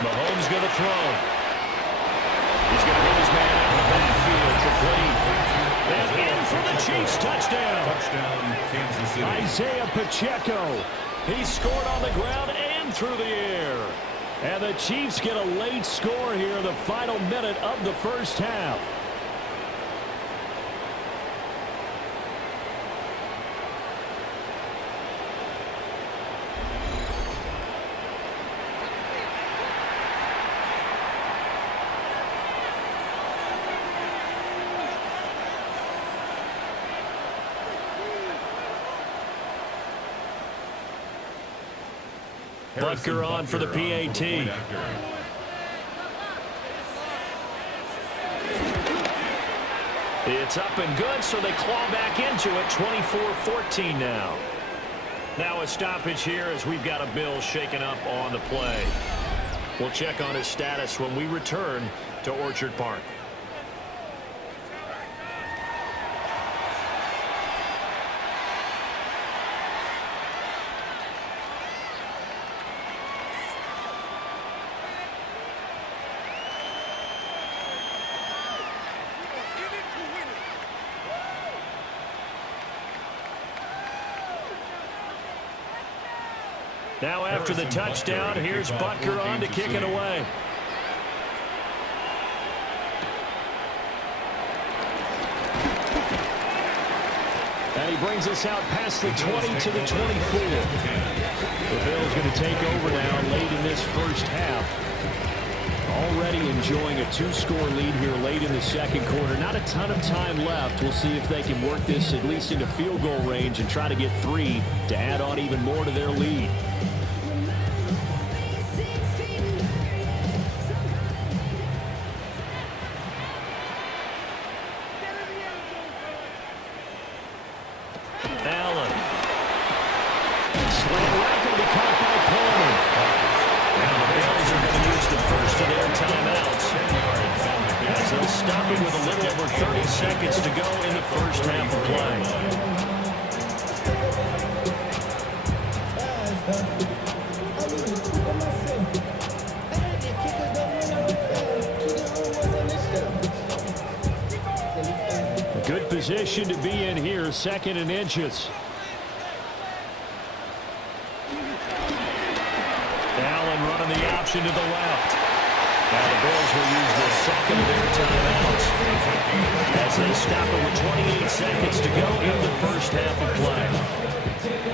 Mahomes going to throw. He's going to hit his man out of the backfield. Complete. And in for the Chiefs. Touchdown. Touchdown, Kansas City. Isaiah Pacheco. He scored on the ground and through the air. And the Chiefs get a late score here in the final minute of the first half. Butker on for the PAT. It's up and good, so they claw back into it. 24-14 now. Now a stoppage here as we've got a Bill shaken up on the play. We'll check on his status when we return to Orchard Park. Now after the touchdown, here's Butker on to kick it away. And he brings us out past the 20 to the 24. The Bills going to take over now late in this first half. Already enjoying a 2-score lead here late in the second quarter. Not a ton of time left. We'll see if they can work this at least into field goal range and try to get 3 to add on even more to their lead. Allen. Slant right, going to be caught by Coleman. Now the Bills are going to use the first of their timeouts, as they'll stop it with a little over 30 seconds to go in the first half of play. Good position to be in here, 2nd and inches. Allen running the option to the left. Now the Bills will use the second of their timeouts as they stop it with 28 seconds to go in the first half of play.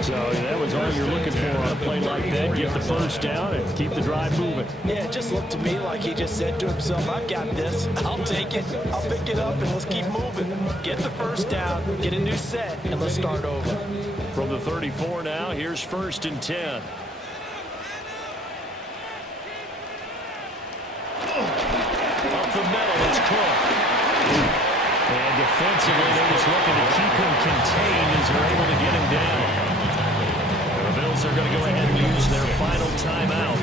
So that was all you're looking for on a play like that. Get the first down and keep the drive moving. Yeah, it just looked to me like he just said to himself, I've got this. I'll take it. I'll pick it up, and let's keep moving. Get the first down, get a new set, and let's start over. From the 34 now, here's 1st and 10. Up the middle, it's Cook. And defensively, they're just looking to keep him contained as they're able to get him down. The Bills are going to go ahead and use their final timeout.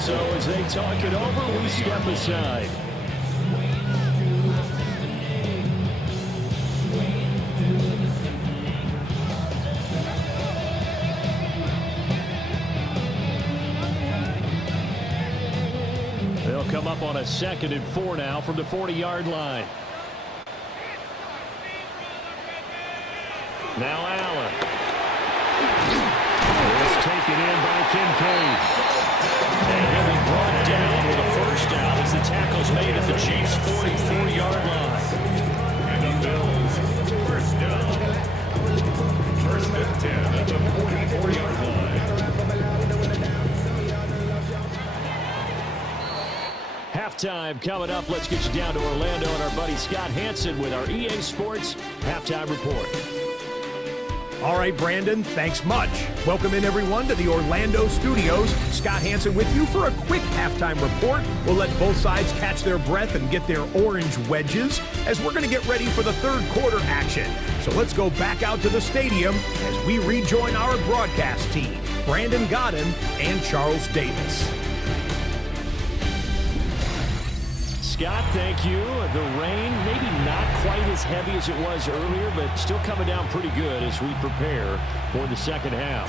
So as they talk it over, we step aside. They'll come up on a 2nd and 4 now from the 40-yard line. Now Allen. It's taken in by Kincaid. And he'll be brought down with a first down as the tackle's made at the Chiefs' 44-yard line. And the Bills, first down. 1st and 10 at the 44-yard line. Halftime coming up. Let's get you down to Orlando and our buddy Scott Hansen with our EA Sports Halftime Report. All right, Brandon, thanks much. Welcome in, everyone, to the Orlando studios. Scott Hansen with you for a quick halftime report. We'll let both sides catch their breath and get their orange wedges as we're going to get ready for the 3rd quarter action. So let's go back out to the stadium as we rejoin our broadcast team, Brandon Godden and Charles Davis. Scott, thank you. The rain, maybe not quite as heavy as it was earlier, but still coming down pretty good as we prepare for the second half.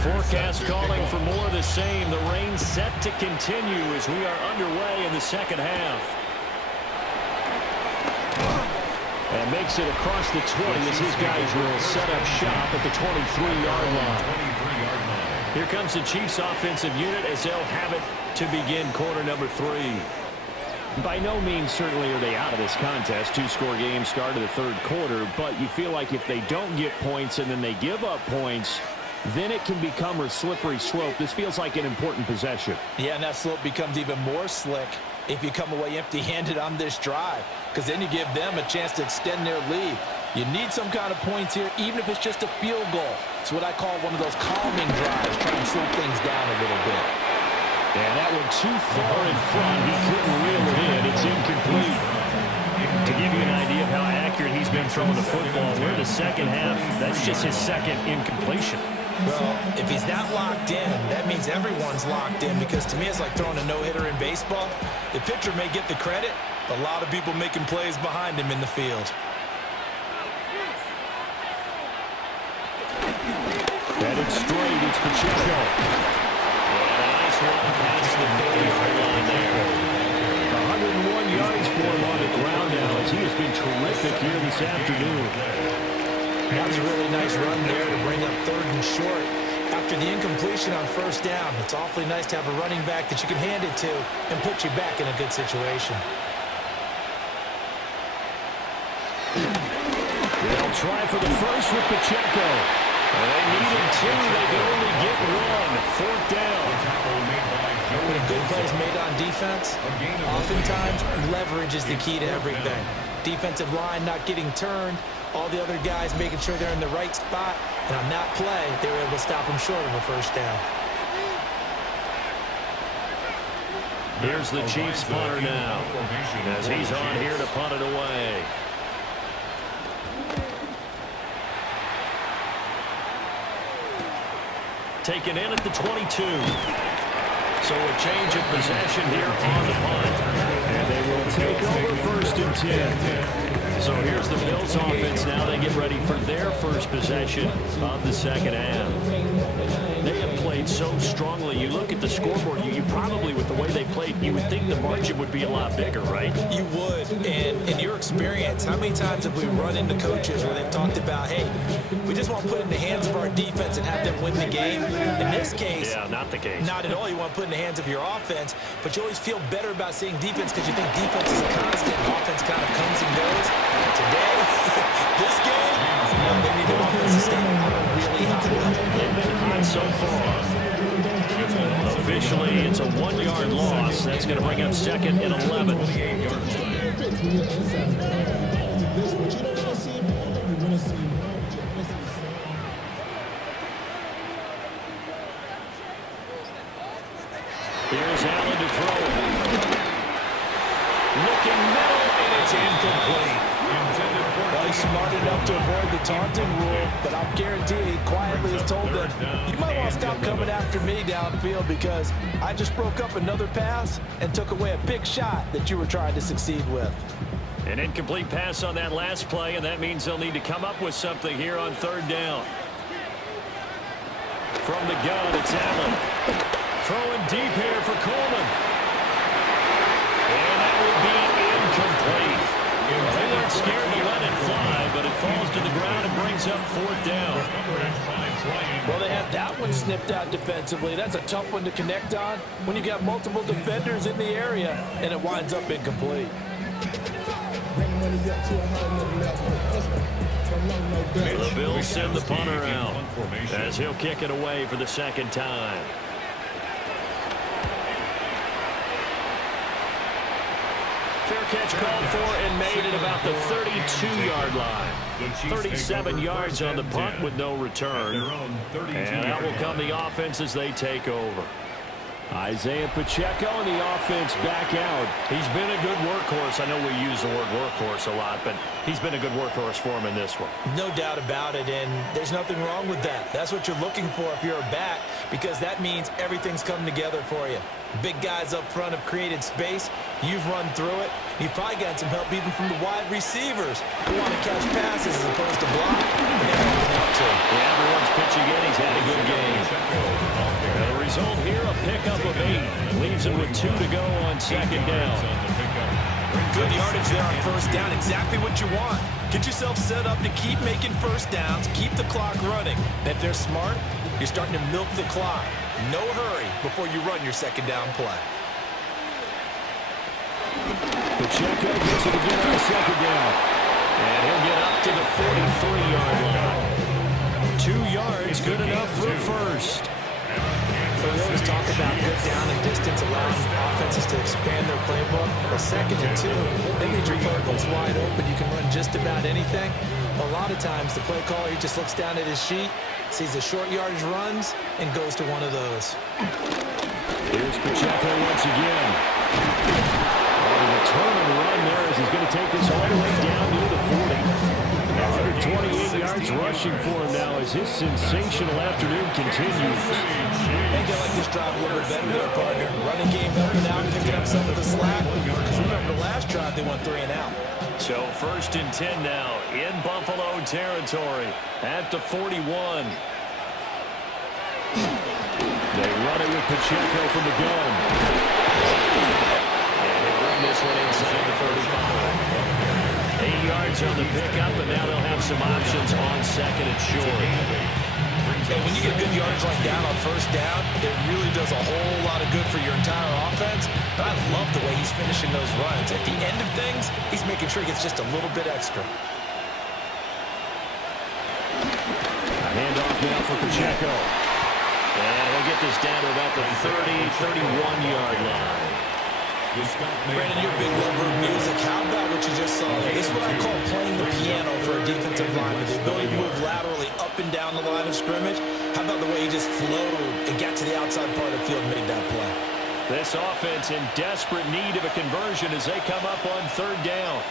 Forecast calling for more of the same. The rain set to continue as we are underway in the second half. And makes it across the 20 as his guys will set up shop at the 23-yard line. Here comes the Chiefs offensive unit as they'll have it to begin quarter number 3. By no means certainly are they out of this contest. Two-score game start of the third quarter, but you feel like if they don't get points and then they give up points, then it can become a slippery slope. This feels like an important possession. Yeah, and that slope becomes even more slick if you come away empty-handed on this drive, because then you give them a chance to extend their lead. You need some kind of points here, even if it's just a field goal. It's what I call one of those calming drives, trying to slow things down a little bit. And that one too far in front. He couldn't reel it in. It's incomplete. To give you an idea of how accurate he's been throwing the football, we're in the second half. That's just his second incompletion. Well, if he's not locked in, that means everyone's locked in, because to me it's like throwing a no-hitter in baseball. The pitcher may get the credit, but a lot of people making plays behind him in the field. Headed straight, it's Pacheco. And a nice run past the 30-yard line there. 101 yards for him on the ground now as he has been terrific here this afternoon. That was a really nice run there to bring up 3rd and short. After the incompletion on first down, it's awfully nice to have a running back that you can hand it to and put you back in a good situation. They'll try for the first with Pacheco. And they needed 2. They can only get 1. 4th down. When a good play is made on defense, oftentimes leverage is the key to everything. Defensive line not getting turned, all the other guys making sure they're in the right spot, and on that play, they were able to stop him short of a first down. Here's the Chiefs punter now, as he's on here to punt it away. Taken in at the 22. So a change of possession here on the punt. And they will take over 1st and 10. So here's the Bills offense now. They get ready for their first possession of the second half. They have played so strongly. You look at the scoreboard, you probably, with the way they played, you would think the margin would be a lot bigger, right? You would. And in your experience, how many times have we run into coaches where they've talked about, hey, we just want to put it in the hands of our defense and have them win the game? In this case, yeah, not the case. Not at all. You want to put it in the hands of your offense, but you always feel better about seeing defense because you think defense is a constant. Offense kind of comes and goes. Today, this game, they need the offense to stay on a really high level. They've been hot so far. Officially, it's a 1-yard loss. That's going to bring up 2nd and 11. Here's Allen to throw it. Looking middle, and it's incomplete. Well, he's smart enough to avoid the taunting rule, but I'll guarantee he quietly has told them, you might want to stop coming after me downfield because I just broke up another pass and took away a big shot that you were trying to succeed with. An incomplete pass on that last play, and that means they'll need to come up with something here on 3rd down. From the gun, it's Allen. Throwing deep here for Coleman. And that will be incomplete. They weren't scared to let it fly, but it falls to the ground and brings up 4th down. Well, they had that one snipped out defensively. That's a tough one to connect on when you got multiple defenders in the area, and it winds up incomplete. The Bills send the punter out as he'll kick it away for the 2nd time. Fair catch called for and made at about the 32-yard line. 37 yards on the punt with no return. And that will come the offense as they take over. Isaiah Pacheco and the offense back out. He's been a good workhorse. I know we use the word workhorse a lot, but he's been a good workhorse for him in this one. No doubt about it, and there's nothing wrong with that. That's what you're looking for if you're a back, because that means everything's coming together for you. Big guys up front have created space. You've run through it. You've probably gotten some help even from the wide receivers who want to catch passes as opposed to block. They're helping out too. Yeah, everyone's pitching in. He's had a good game. The result here, a pickup of 8. Leaves it with 2 to go on second down. Good yardage there on first down. Exactly what you want. Get yourself set up to keep making first downs, keep the clock running. And if they're smart, you're starting to milk the clock. No hurry before you run your second down play. Pacheco gets it again on second down. And he'll get up to the 43-yard line. 2 yards, good enough for a first. So we always talk about good down and distance, allowing offenses to expand their playbook. Well, 2nd and 2, that means your playbook's wide open. You can run just about anything. A lot of times, the play caller, he just looks down at his sheet, sees the short yardage runs, and goes to one of those. Here's Pacheco once again. The turn and run there as he's going to take this all the way down to the 40. 128 yards rushing for him now as his sensational afternoon continues. I think I like this drive a little bit better there, partner. Running game helping out, picking up some of the slack. Because remember, the last drive they went 3 and out. So 1st and 10 now in Buffalo territory at the 41. They run it with Pacheco from the gun. And they bring this one inside the 35. 8 yards on the pickup, and now they'll have some options on 2nd and short. And when you get good yardage like that on first down, it really does a whole lot of good for your entire offense. But I love the way he's finishing those runs. At the end of things, he's making sure he gets just a little bit extra. A handoff now for Pacheco. And he'll get this down to about the 31-yard line. Brandon, you're a big lover of music. How about what you just saw there? This is what I call playing the piano for a defensive lineman. The ability to move laterally up and down the line of scrimmage. How about the way he just flowed and got to the outside part of the field and made that play? This offense in desperate need of a conversion as they come up on 3rd down.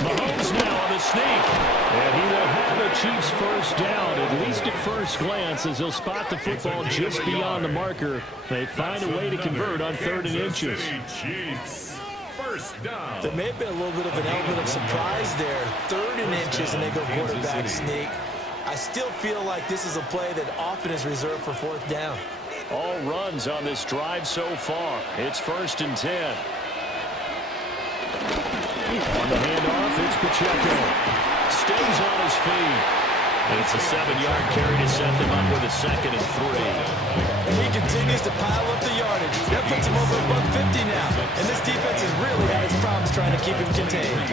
Mahomes now on the sneak. And he will have the Chiefs first down, at least at first glance, as he'll spot the football just beyond the marker. They find a way to convert on 3rd and inches. Chiefs, first down. There may have been a little bit of an element of surprise there. 3rd and inches, and they go quarterback sneak. I still feel like this is a play that often is reserved for 4th down. All runs on this drive so far. It's 1st and 10. On the handoff, it's Pacheco. Stays on his feet. It's a 7-yard carry to set them up with a 2nd and 3. And he continues to pile up the yardage. That puts him over $150 now. And this defense has really had its problems trying to keep him contained.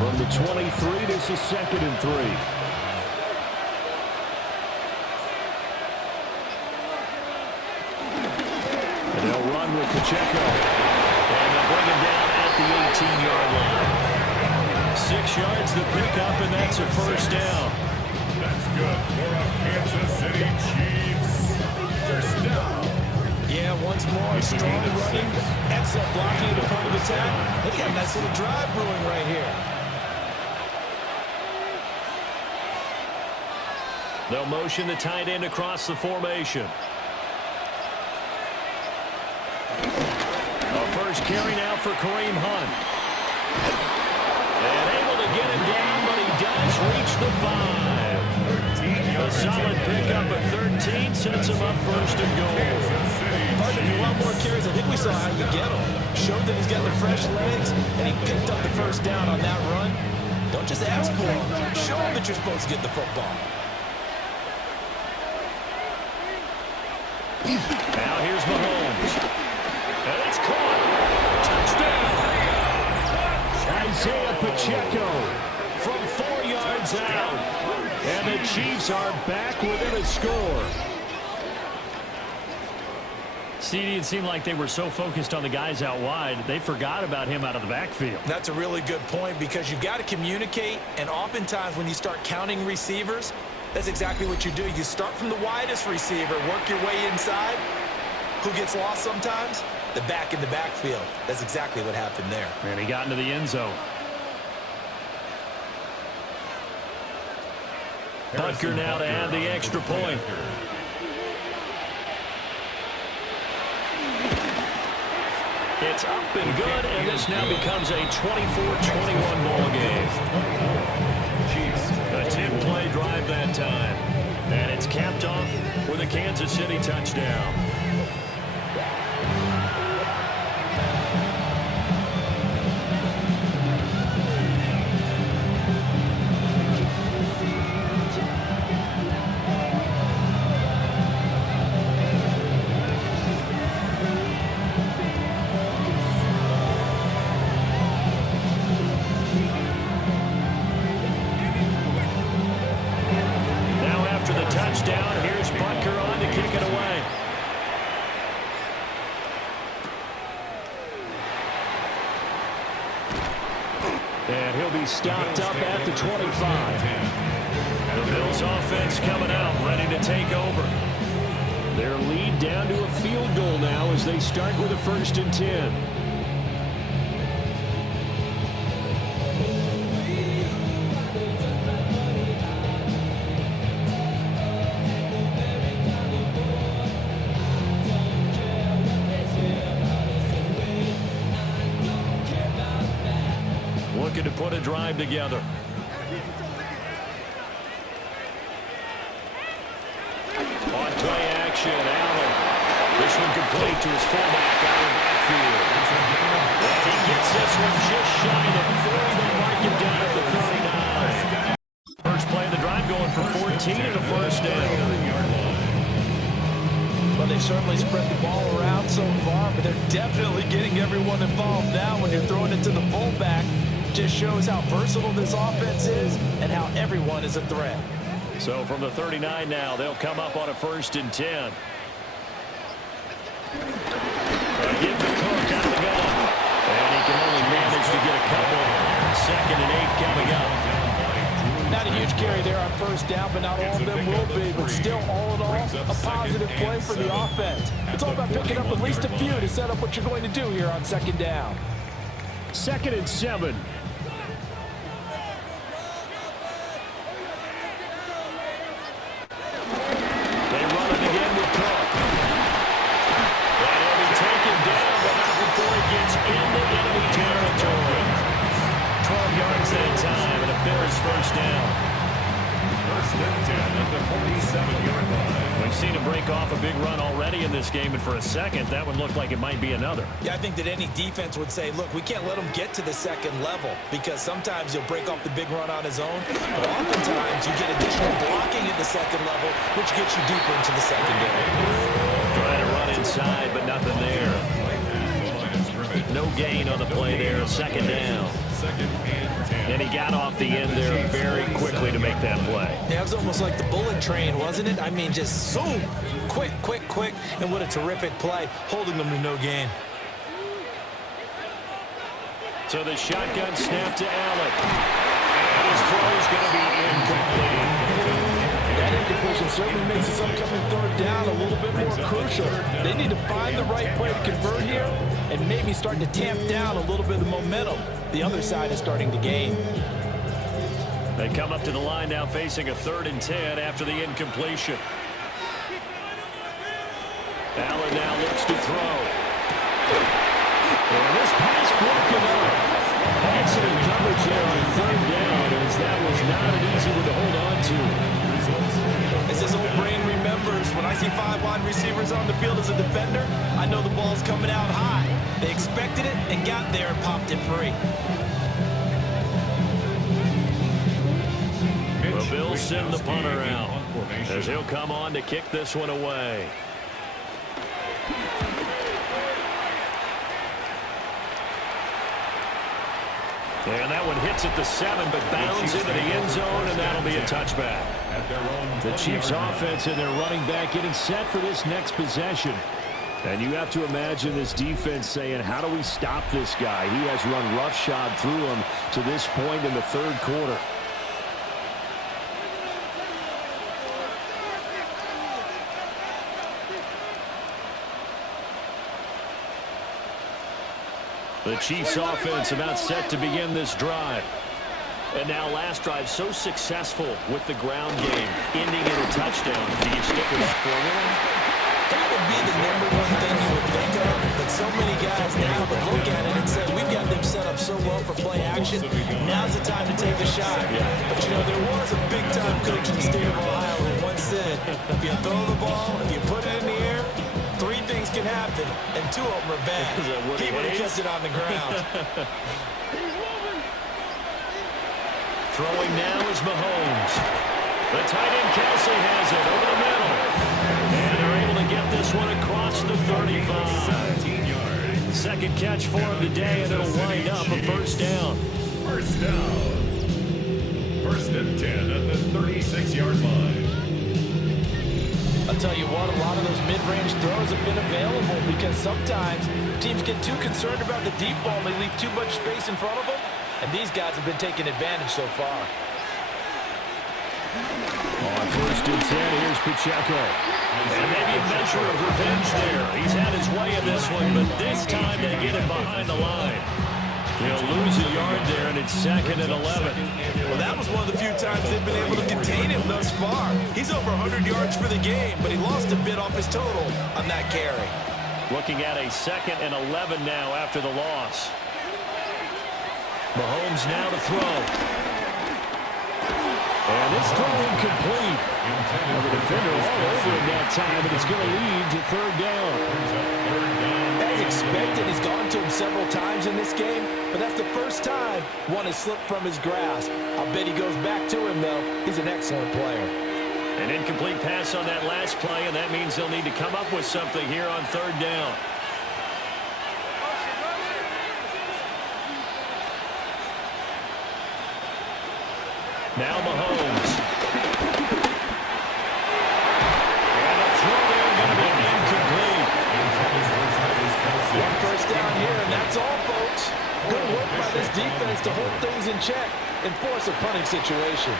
From the 23, this is 2nd and 3. And they'll run with Pacheco. And they'll bring him down at the 18-yard line. 6 yards the pickup, and that's a first down. That's good for our Kansas City Chiefs. First down. Yeah, once more, strong running, excellent blocking at the point of attack. They've got a nice little drive brewing right here. They'll motion the tight end across the formation. A first carry now for Kareem Hunt. And able to get him down, but he does reach the 5. A solid pickup at 13 sets him up 1st and goal. But if you want more carries, I think we saw how you get him. Showed that he's got the fresh legs, and he picked up the first down on that run. Don't just ask for him. Show him that you're supposed to get the football. Now here's Mahomes. And it's caught. Touchdown. Isaiah Pacheco from 4 yards out. And the Chiefs are back within a score. CD, it seemed like they were so focused on the guys out wide, they forgot about him out of the backfield. That's a really good point because you've got to communicate, and oftentimes when you start counting receivers, That's exactly what you do. You start from the widest receiver, work your way inside. Who gets lost sometimes? The back in the backfield. That's exactly what happened there. And he got into the end zone. Butker now to add the extra point. It's up and good, and this now becomes a 24-21 ball game. A 10-play drive that time. And it's capped off with a Kansas City touchdown. Touchdown. Here's Butker on to kick it away. And he'll be stopped up at the 25. The Bills offense coming out, ready to take over. Their lead down to a field goal now as they start with a 1st and 10. Looking to put a drive together. On play action, Allen. This one complete to his fullback out of the backfield. And he gets this one just shy of 40. They mark him down at the 39. First play of the drive going for 14 and a 1st down. Well, they certainly spread the ball around so far, but they're definitely getting everyone involved now when you're throwing it to the fullback. Just shows how versatile this offense is and how everyone is a threat. So from the 39 now, they'll come up on a 1st and 10. Give the Cook out of the gun. And he can only manage to get a couple. 2nd and 8 coming up. Not a huge carry there on 1st down, but not all of them will be. But still, all in all, a positive play for the offense. It's all about picking up at least a few to set up what you're going to do here on 2nd down. 2nd and 7. They run it again with Cook. And he'll be taken down, but not before he gets into enemy territory. 12 yards that time, and a Bears 1st down. 1st and 10 at the 47-yard line. We've seen him break off a big run already in this game, and for a second, that one looked like it might be another. Yeah, I think that any defense would say, look, we can't let him get to the 2nd level because sometimes he'll break off the big run on his own, but oftentimes you get additional blocking at the 2nd level, which gets you deeper into the secondary. Trying to run inside, but nothing there. No gain on the play there, 2nd down. 2nd and 10. And he got off the end there very quickly to make that play. Yeah, it was almost like the bullet train, wasn't it? I mean, just zoom, quick, and what a terrific play, holding them to no gain. So the shotgun snap to Allen. And his throw is going to be incomplete. That incompletion certainly makes this upcoming 3rd down a little bit more crucial. They need to find the right play to convert here and maybe start to tamp down a little bit of the momentum. The other side is starting to gain. They come up to the line now facing a 3rd and 10 after the incompletion. Allen now looks to throw. And this pass broken up. Excellent coverage there on 3rd down, as that was not an easy one to hold on to. As his old brain remembers, when I see 5 wide receivers on the field as a defender, I know the ball's coming out high. They expected it and got there and popped it free. The Bills send the punter out as he'll come on to kick this one away. And that one hits at the 7, but bounds into the end zone, and that'll be a touchback. The Chiefs offense and their running back getting set for this next possession. And you have to imagine this defense saying, how do we stop this guy? He has run roughshod through him to this point in the 3rd quarter. The Chiefs offense about set to begin this drive. And now last drive so successful with the ground game, ending in a touchdown. Do you stick with that formula? That would be the number one thing you would think of, but so many guys now would look at it and say, we've got them set up so well for play action, now's the time to take a shot. But, you know, there was a big-time coach in the state of Ohio who once said, if you throw the ball, if you put it in the air, 3 things can happen, and 2 of them are bad. He would have kept it on the ground. Throwing now is Mahomes. The tight end Kelsey has it over the middle. And they're able to get this one across the 35. 17 yards. Second catch for him today, and it'll wind up a first down. First down. First and 10 at the 36-yard line. I'll tell you what, a lot of those mid-range throws have been available because sometimes teams get too concerned about the deep ball and they leave too much space in front of them, and these guys have been taking advantage so far. On first and 10, here's Pacheco. And maybe a measure of revenge there. He's had his way in this one, but this time they get him behind the line. He'll lose a yard there, and it's 2nd and 11. Well, that was one of the few times they've been able to contain him thus far. He's over 100 yards for the game, but he lost a bit off his total on that carry. Looking at a 2nd and 11 now after the loss. Mahomes now to throw. And this throw incomplete. The defender all over him that time, but it's going to lead to 3rd down. As expected, he's gone to him several times in this game, but that's the first time one has slipped from his grasp. I'll bet he goes back to him, though. He's an excellent player. An incomplete pass on that last play, and that means they'll need to come up with something here on 3rd down. Now Mahomes. And a throw there going to be incomplete. One first down here, and that's all, folks. Good work by this defense to hold things in check and force a punting situation.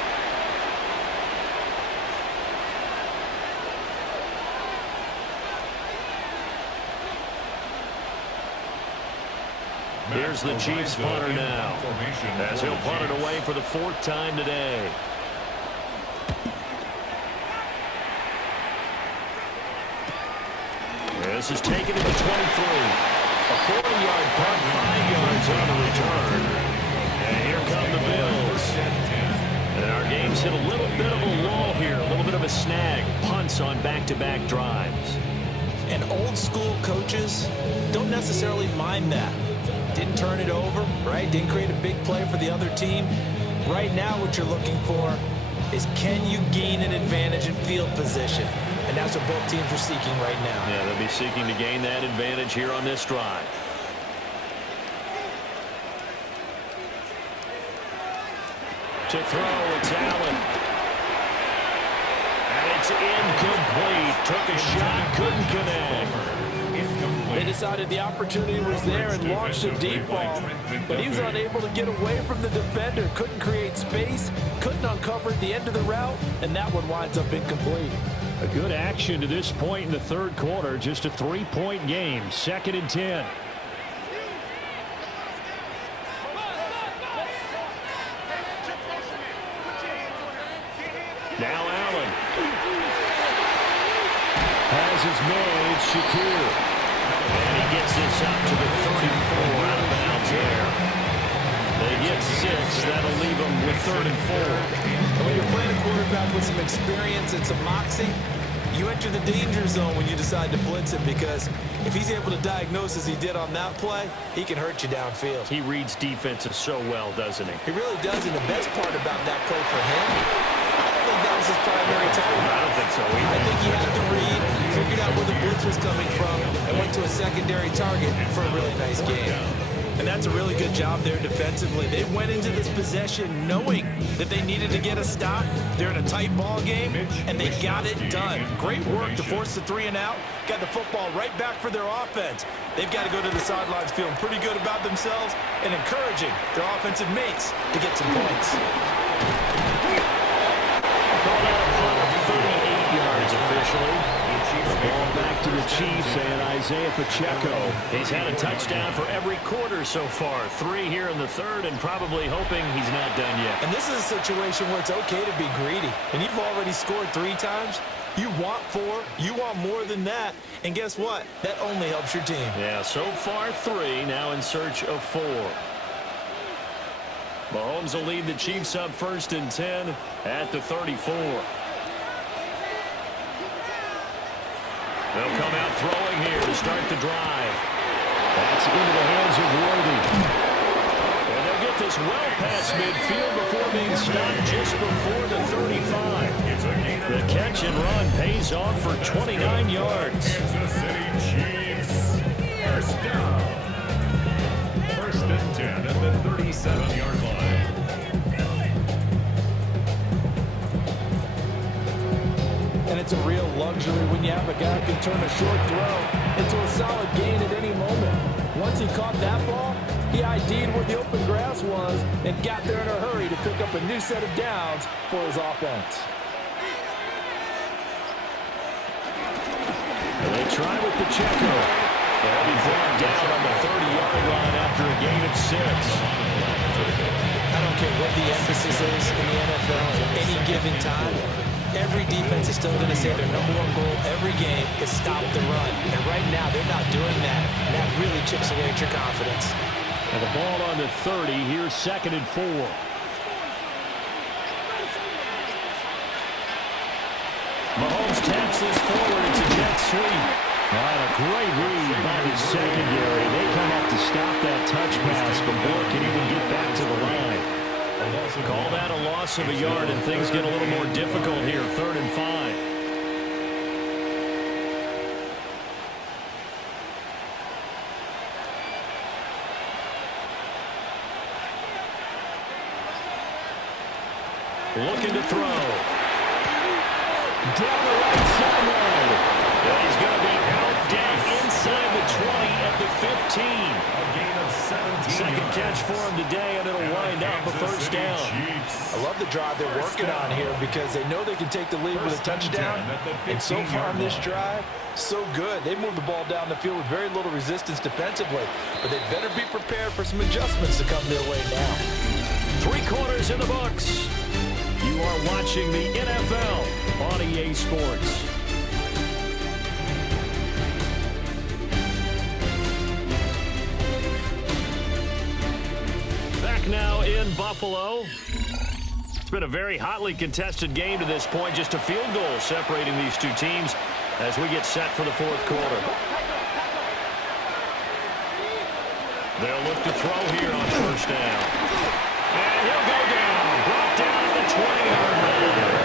Here's the Chiefs punter now, as he'll punt it away for the 4th time today. This is taken at the 23. A 40-yard punt, 5 yards on the return. And here come the Bills. And our game's hit a little bit of a lull here, a little bit of a snag. Punts on back-to-back drives. And old-school coaches don't necessarily mind that. Didn't turn it over, right? Didn't create a big play for the other team. Right now what you're looking for is, can you gain an advantage in field position? And that's what both teams are seeking right now. Yeah, they'll be seeking to gain that advantage here on this drive. To throw, it's Allen. And it's incomplete. Took a shot, couldn't connect. They decided the opportunity was there and launched a deep ball, but he was unable to get away from the defender. Couldn't create space, couldn't uncover the end of the route, and that one winds up incomplete. A good action to this point in the 3rd quarter. Just a 3-point game. 2nd and 10. Now Allen. Has his man, Shakir. And he gets this up to the 34 out of bounds there. They get 6. That'll leave them with 3rd and 4. When you're playing a quarterback with some experience and some moxie, you enter the danger zone when you decide to blitz him, because if he's able to diagnose as he did on that play, he can hurt you downfield. He reads defenses so well, doesn't he? He really does, and the best part about that play for him, I don't think that was his primary target. I don't think so either. I think he had the read, figured out where the blitz was coming from, and went to a secondary target for a really nice game. And that's a really good job there defensively. They went into this possession knowing that they needed to get a stop. They're in a tight ball game, and they got it done. Great work to force the 3 and out. Got the football right back for their offense. They've got to go to the sidelines feeling pretty good about themselves and encouraging their offensive mates to get some points. Called out a punt of 38 yards officially. Ball back to the Chiefs and Isaiah Pacheco. He's had a touchdown for every quarter so far. 3 here in the third, and probably hoping he's not done yet. And this is a situation where it's okay to be greedy. And you've already scored 3 times. You want 4. You want more than that. And guess what? That only helps your team. Yeah, so far 3, now in search of 4. Mahomes will lead the Chiefs up 1st and 10 at the 34. They'll come out throwing here to start the drive. That's into the hands of Worthy. And they'll get this well past midfield before being stopped just before the 35. The catch and run pays off for 29 yards. Kansas City Chiefs. First down. 1st and 10 at the 37-yard line. And it's a real luxury when you have a guy who can turn a short throw into a solid gain at any moment. Once he caught that ball, he ID'd where the open grass was and got there in a hurry to pick up a new set of downs for his offense. They try with Pacheco. They'll be brought down on the 30-yard line after a gain of 6. I don't care what the emphasis is in the NFL at any given time. Every defense is still going to say their #1 goal every game is stop the run. And right now, they're not doing that. And that really chips away at your confidence. And the ball on the 30. Here's 2nd and 4. Mahomes taps this forward. It's a jet sweep. And a great read by the secondary. They come up to stop that touch pass before it can even get back to the line. Call that a loss of a yard, and things get a little more difficult here. 3rd and 5. Looking to throw. Down the right sideline. And he's going to be out down inside the 20 at the 15. A gain of 17 Second yards. catch for him today, and it'll wind up a Kansas 1st City down. Chiefs. I love the drive they're working on here because they know they can take the lead with a touchdown. And so far on this drive, so good. They moved the ball down the field with very little resistance defensively. But they better be prepared for some adjustments to come their way now. 3 quarters in the books. You are watching the NFL on EA Sports. Back now in Buffalo. It's been a very hotly contested game to this point. Just a field goal separating these two teams as we get set for the 4th quarter. They'll look to throw here on 1st down. And he'll go down. Brought down at the 20-yard line.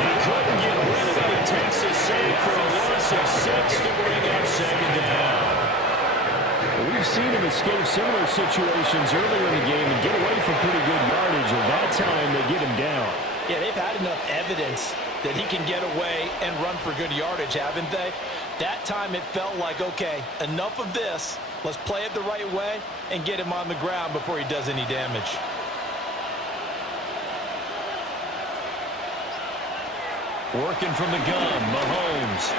He couldn't get rid of it. It takes a save for a loss of 6 to bring up 2nd down. We've seen him escape similar situations earlier in the game and get away from pretty good yardage, and that time they get him down. Yeah, they've had enough evidence that he can get away and run for good yardage, haven't they? That time it felt like, okay, enough of this. Let's play it the right way and get him on the ground before he does any damage. Working from the gun, Mahomes.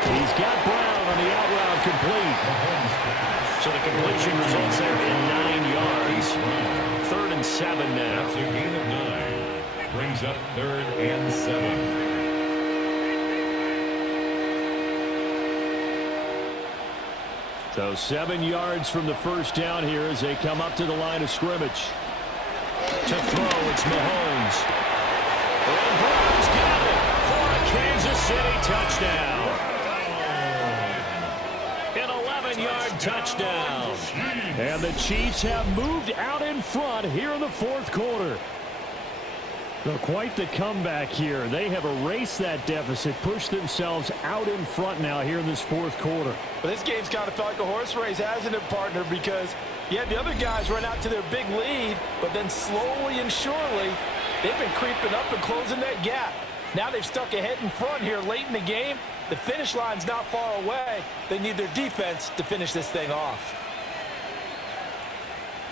He's got Brown on the out route complete. So the completion results there in 9 yards. 3rd and 7 now. That's a gain of 9. Brings up 3rd and 7. So 7 yards from the 1st down here as they come up to the line of scrimmage. To throw, it's Mahomes. And Brown's got it for a Kansas City touchdown. An 11-yard touchdown. And the Chiefs have moved out in front here in the 4th quarter. Well, quite the comeback here. They have erased that deficit, pushed themselves out in front now here in this 4th quarter. But this game's kind of felt like a horse race, hasn't it, partner? Because you had the other guys run out to their big lead, but then slowly and surely, they've been creeping up and closing that gap. Now they've stuck ahead in front here late in the game. The finish line's not far away. They need their defense to finish this thing off.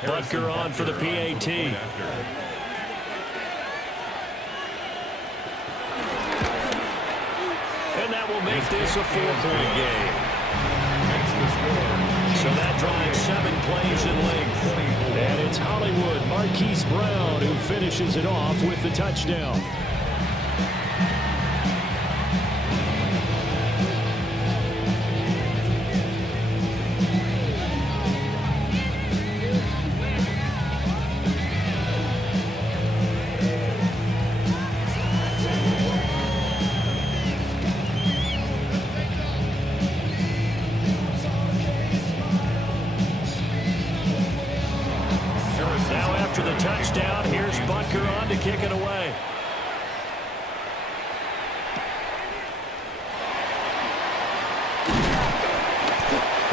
Butker on for the PAT. And that will make this a 4-point game. So that drives 7 plays in length. And it's Hollywood Marquise Brown who finishes it off with the touchdown. Now after the touchdown, here's Bunker on to kick it away.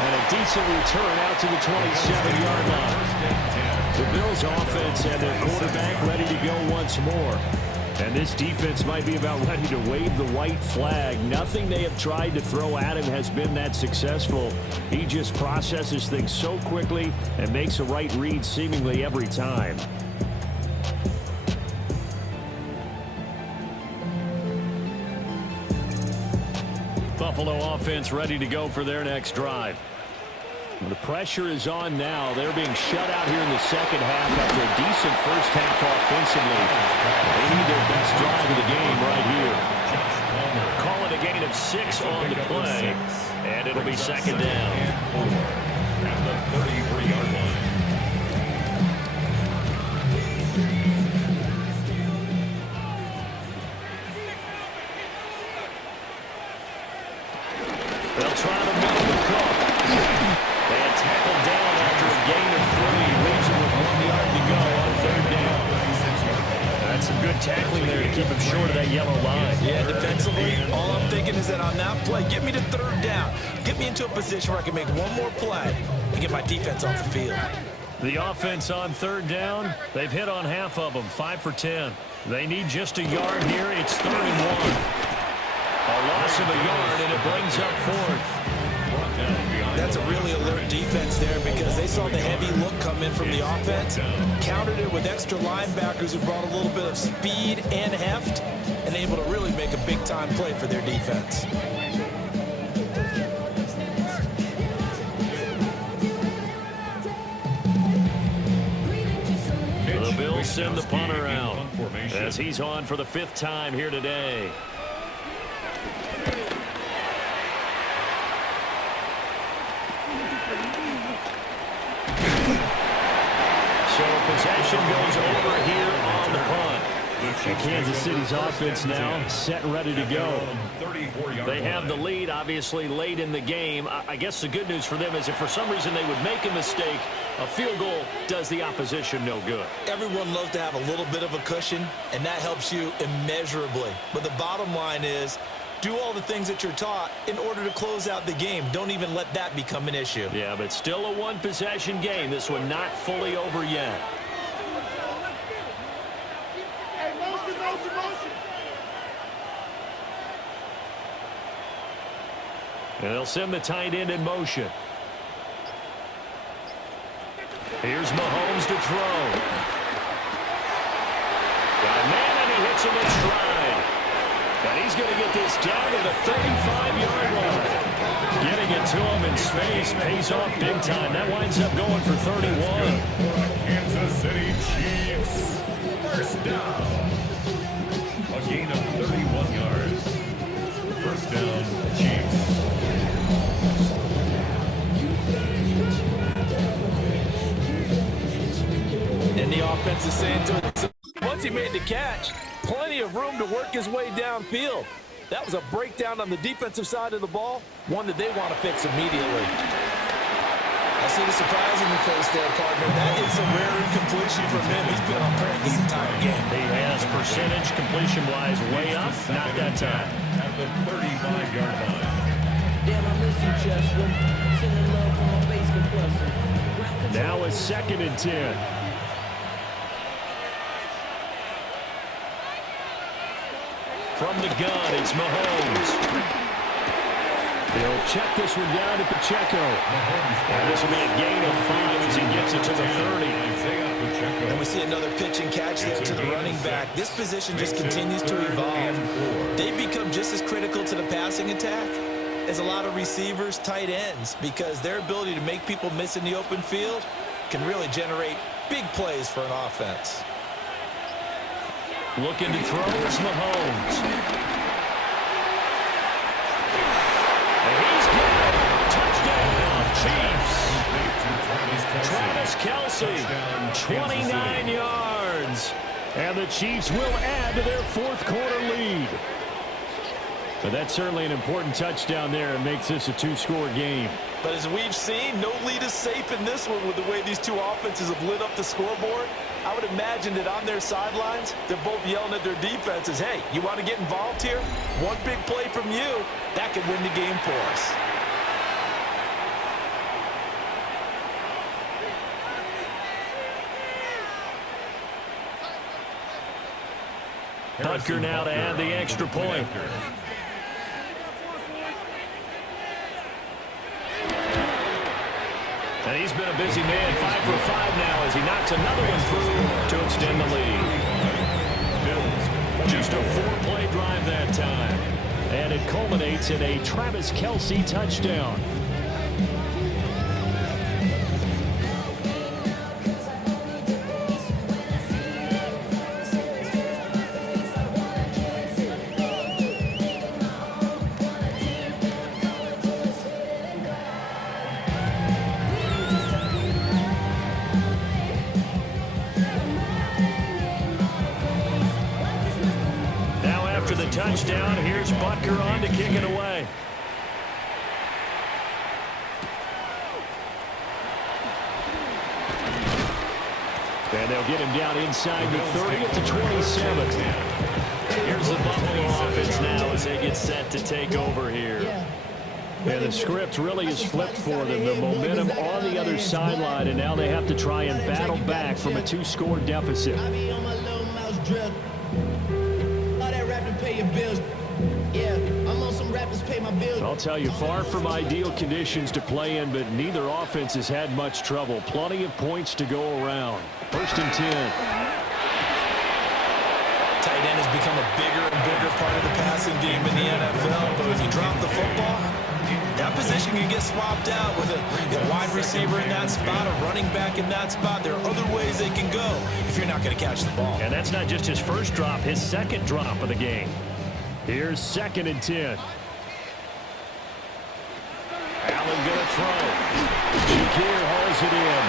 And a decent return out to the 27-yard line. The Bills offense and their quarterback ready to go once more. And this defense might be about ready to wave the white flag. Nothing they have tried to throw at him has been that successful. He just processes things so quickly and makes a right read seemingly every time. Buffalo offense ready to go for their next drive. The pressure is on now. They're being shut out here in the second half after a decent first half offensively. They need their best drive of the game right here. Call it a gain of 6 on the play, and it'll be second down. At the 33-yard line. They'll try to middle the Cook. And tackled down after a gain of 3. Leaves him with 1 yard to go on third down. That's some good tackling there to keep him short of that yellow line. Yeah, defensively, all I'm thinking is that on that play, get me to third down. Get me into a position where I can make one more play and get my defense off the field. The offense on third down, they've hit on half of them, 5 for 10. They need just a yard here. It's 3rd and 1. A loss of a yard, and it brings up 4th. That's a really alert defense there because they saw the heavy look come in from the offense, countered it with extra linebackers who brought a little bit of speed and heft, and able to really make a big-time play for their defense. The Bills send the punter out as he's on for the 5th time here today. So possession goes over here on the punt. And Kansas City's offense now set and ready to go. They have the lead, obviously, late in the game. I guess the good news for them is if for some reason they would make a mistake, a field goal does the opposition no good. Everyone loves to have a little bit of a cushion, and that helps you immeasurably. But the bottom line is, do all the things that you're taught in order to close out the game. Don't even let that become an issue. Yeah, but still a one-possession game. This one not fully over yet. And they'll send the tight end in motion. Here's Mahomes to throw. Got a man, and he hits him in stride. And he's going to get this down to the 35-yard line. Getting it to him in space pays off big time. That winds up going for 31. Kansas City Chiefs. First down. A gain of 31 yards. First down, Chiefs. And the offense is saying to it, once he made the catch, plenty of room to work his way downfield. That was a breakdown on the defensive side of the ball, one that they want to fix immediately. I see the surprise in your face there, partner. That is a rare incompletion from him. He's been on point this entire game. He has percentage completion-wise way up, not that time. At the 35-yard line. Damn, I miss you, Chester. Sending love from my bass compressor. Now it's 2nd and 10. From the gun, it's Mahomes. He'll check this one down to Pacheco. And this will be a gain of 5 as he gets it to the 30. And we see another pitch and catch there to the running back. This position just continues to evolve. They've become just as critical to the passing attack as a lot of receivers, tight ends, because their ability to make people miss in the open field can really generate big plays for an offense. Looking to throw is Mahomes. And he's got it. Touchdown, Chiefs. Travis Kelce, 29 yards. And the Chiefs will add to their fourth quarter lead. But that's certainly an important touchdown there. It makes this a two-score game. But as we've seen, no lead is safe in this one with the way these two offenses have lit up the scoreboard. I would imagine that on their sidelines, they're both yelling at their defenses, hey, you want to get involved here? One big play from you, that could win the game for us. Butker now to add the extra point. And he's been a busy man, 5 for 5 now as he knocks another one through to extend the lead. Just a 4-play drive that time. And it culminates in a Travis Kelce touchdown. Touchdown. Here's Butker on to kick it away. And they'll get him down inside the 30 at the 27. Here's the Buffalo offense now as they get set to take over here. And the script really is flipped for them. The momentum on the other sideline, and now they have to try and battle back from a 2-score deficit. I'll tell you, far from ideal conditions to play in, but neither offense has had much trouble. Plenty of points to go around. 1st and 10. Tight end has become a bigger and bigger part of the passing game in the NFL, but if you drop the football, that position can get swapped out with a wide receiver in that spot, a running back in that spot. There are other ways they can go if you're not going to catch the ball. And that's not just his first drop, his second drop of the game. Here's 2nd and 10. Allen going to throw. Shakir hauls it in.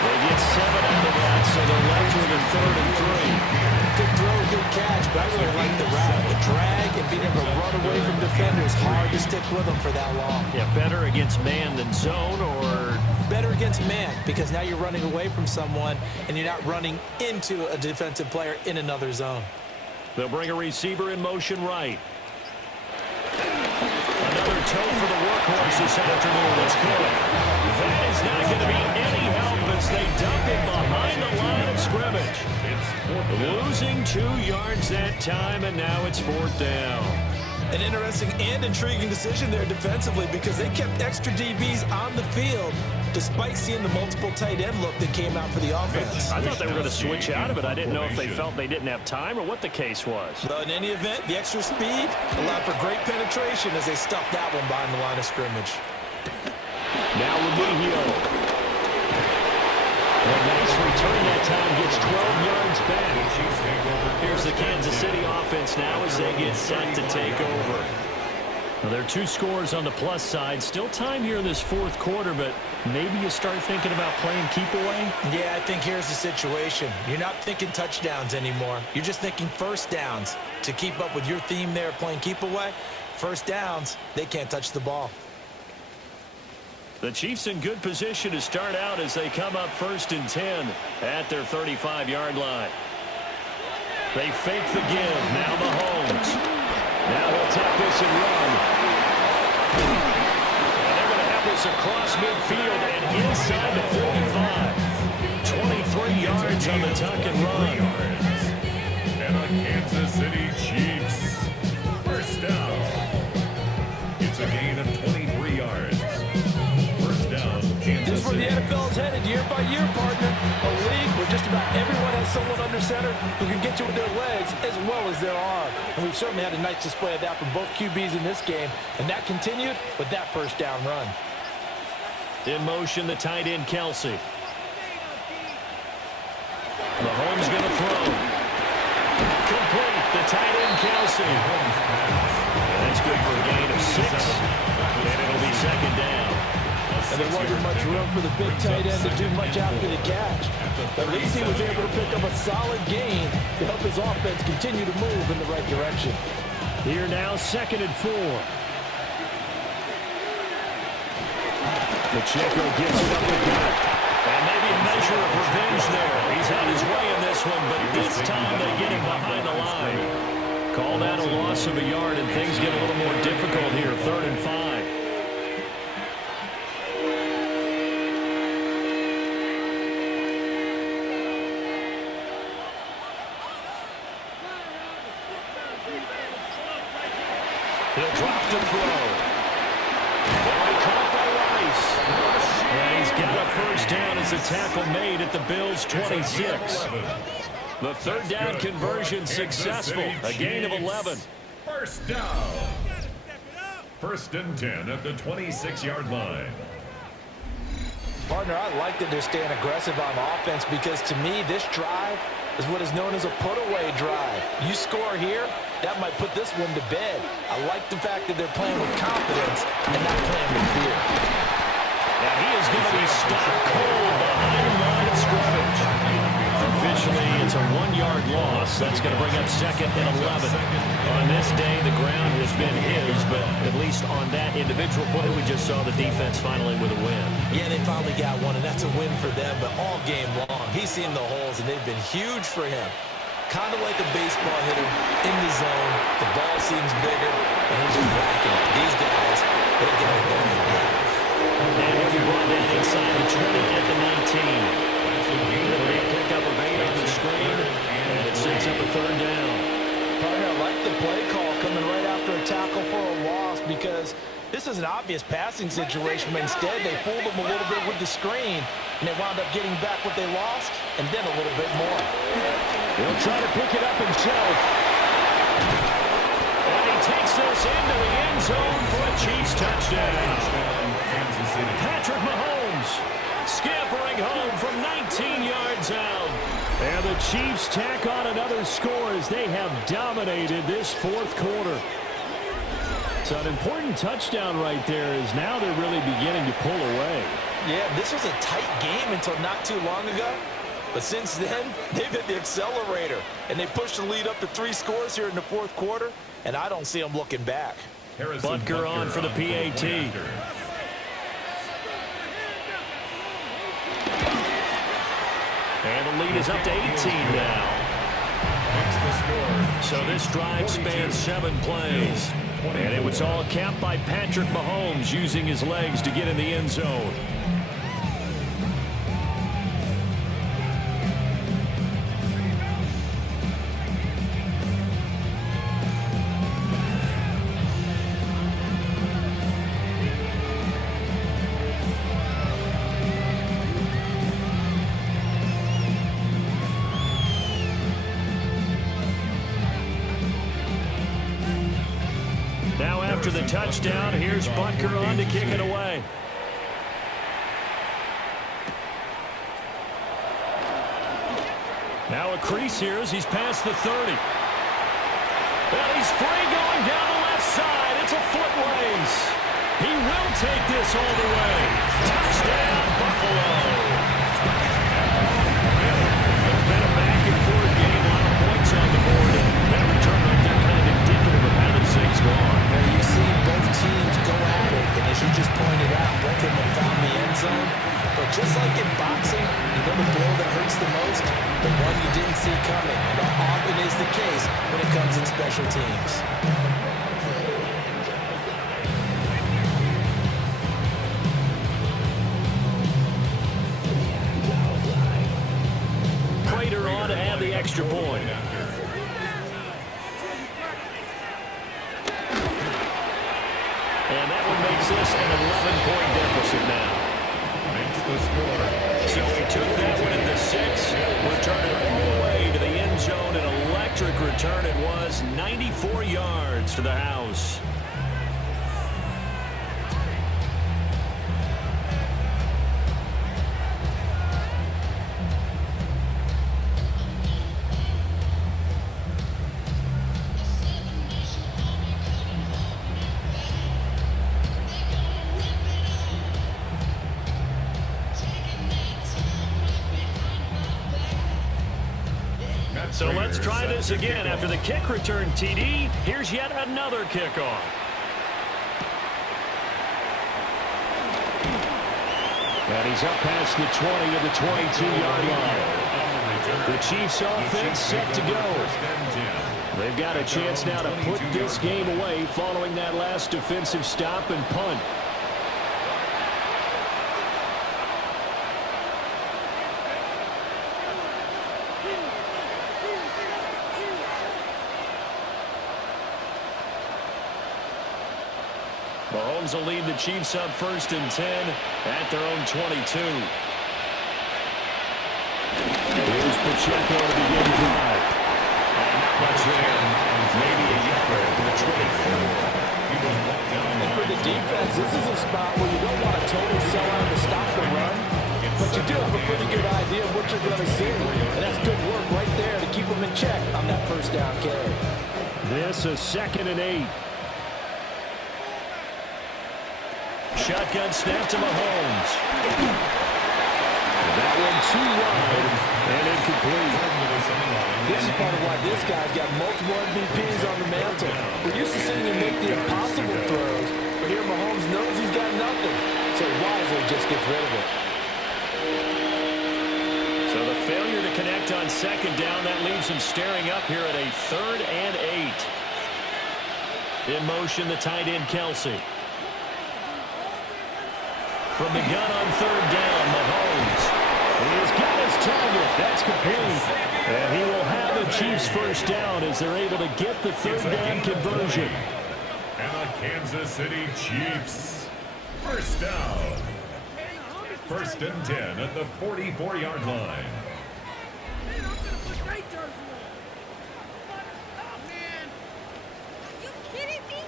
They get 7 out of that, so they're left with a 3rd and 3. Good throw, good catch, but I really like the route. The drag and being able to run away from defenders, hard to stick with them for that long. Yeah, better against man than zone, or better against man, because now you're running away from someone and you're not running into a defensive player in another zone. They'll bring a receiver in motion right. Another toe for the workhorse this afternoon. That's good. That is not going to be any help as they dump it behind the line of scrimmage. Losing 2 yards that time, and now it's 4th down. An interesting and intriguing decision there defensively because they kept extra DBs on the field despite seeing the multiple tight end look that came out for the offense. I thought they were going to switch out of it. I didn't know if they felt they didn't have time or what the case was. But in any event, the extra speed allowed for great penetration as they stuffed that one behind the line of scrimmage. Now Remigio. A nice return that time, gets 12 yards back. Here's the Kansas City offense now as they get set to take over. Well, there are 2 scores on the plus side. Still time here in this 4th quarter, but maybe you start thinking about playing keep away? Yeah, I think here's the situation. You're not thinking touchdowns anymore. You're just thinking first downs. To keep up with your theme there, playing keep away, first downs, they can't touch the ball. The Chiefs in good position to start out as they come up 1st and 10 at their 35-yard line. They fake the give. Now Mahomes. Now he'll take this and run. And they're going to have this across midfield and inside the 45. 23 yards on the tuck and run. And the Kansas City Chiefs. First down. It's a game under center who can get you with their legs as well as their arm. And we've certainly had a nice display of that from both QBs in this game, and that continued with that first down run. In motion, the tight end, Kelsey. Mahomes going to throw. Complete. The tight end, Kelsey. And that's good for a gain of 6. And it'll be second down. And there wasn't much room for the big tight end to do much after the catch. At least he was able to pick up a solid gain to help his offense continue to move in the right direction. Here now, 2nd and 4. Pacheco gets it up the gut. And maybe a measure of revenge there. He's had his way in this one, but this time they get him behind the line. Call that a loss of a yard, and things get a little more difficult here. 3rd and 5. He'll drop to throw. Caught by Rice. And he's got a first down as the tackle made at the Bills' 26. The 3rd down conversion successful. A gain of 11. First down. 1st and 10 at the 26-yard line. Partner, I like that they're staying aggressive on offense because to me, this drive is what is known as a put-away drive. You score here, that might put this one to bed. I like the fact that they're playing with confidence and not playing with fear. Now he is going to be stopped cold behind the line of scrimmage. Officially, it's a 1-yard loss. That's going to bring up 2nd and 11. On this day, the ground has been his, but at least on that individual play, we just saw the defense finally with a win. Yeah, they finally got one, and that's a win for them, but all game long, he's seen the holes, and they've been huge for him. Kind of like a baseball hitter in the zone. The ball seems bigger, and he's just whacking it. These guys, they got it going again. And he'll be brought down inside the 20 at the 19. Pick up a 8 on the screen, and it sets up a 3rd down. Partner, I like the play call coming right after a tackle for a loss because this is an obvious passing situation, but instead they fooled them a little bit with the screen, and they wound up getting back what they lost, and then a little bit more. He'll try to pick it up himself. And he takes this into the end zone for a Chiefs touchdown. Patrick Mahomes scampering home from 19 yards out. And the Chiefs tack on another score as they have dominated this 4th quarter. So an important touchdown right there is now they're really beginning to pull away. Yeah, this was a tight game until not too long ago. But since then, they've hit the accelerator. And they pushed the lead up to 3 scores here in the 4th quarter. And I don't see them looking back. Butker on for the PAT. And the lead is up to 18 now. So this drive spans 7 plays. And it was all capped by Patrick Mahomes using his legs to get in the end zone. Now after the touchdown, here's Butker on to kick it away. Now a crease here as he's past the 30. And he's free going down the left side. It's a foot race. He will take this all the way. Touchdown, Buffalo. It's been a back-and-forth game. A lot of points on the board. And that return right there kind of indicative of how this thing's gone. Now you see both teams go at it, and as you just pointed out, both of them have found the end zone. But just like in boxing, you know the blow that hurts the most? The one you didn't see coming, and that often is the case when it comes in special teams. Prater on to add the extra point. And that one makes this an 11-point deficit now. So he took that one at the 6, returned it all the way to the was 94 yards to the house. So let's try this again. After the kick return TD, here's yet another kickoff. And he's up past the 20 of the 22-yard line. The Chiefs offense set to go. They've got a chance now to put this game away following that last defensive stop and punt. Mahomes will lead the Chiefs up 1st and 10 at their own 22. Here's Pacheco to begin the drive. And not much there. Maybe a yard to the 24. And for the defense, this is a spot where you don't want to totally sell out to stop the run, but you do have a pretty good idea of what you're going to see. And that's good work right there to keep them in check on that first down carry. This is 2nd and 8. Shotgun snap to Mahomes. That one too wide and incomplete. This is part of why this guy's got multiple MVPs on the mantle. We're used to seeing him make the impossible throws, but here Mahomes knows he's got nothing, so wisely just gets rid of it. So the failure to connect on 2nd down, that leaves him staring up here at a 3rd and 8. In motion, the tight end Kelsey. From the gun on 3rd down, Mahomes. He's got his target. That's complete. And he will have the Chiefs first down as they're able to get the 3rd down conversion. And the Kansas City Chiefs. First down. 1st and 10 at the 44-yard line.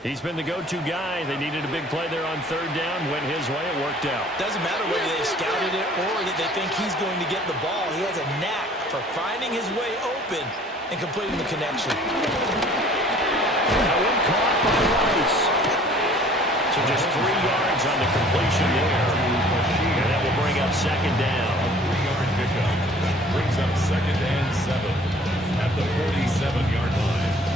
He's been the go-to guy. They needed a big play there on 3rd down. Went his way. It worked out. Doesn't matter whether they scouted it or that they think he's going to get the ball. He has a knack for finding his way open and completing the connection. That one caught by Rice. So just 3 yards on the completion there. And that will bring up 2nd down. A 3-yard pickup. That brings up 2nd and 7 at the 47-yard line.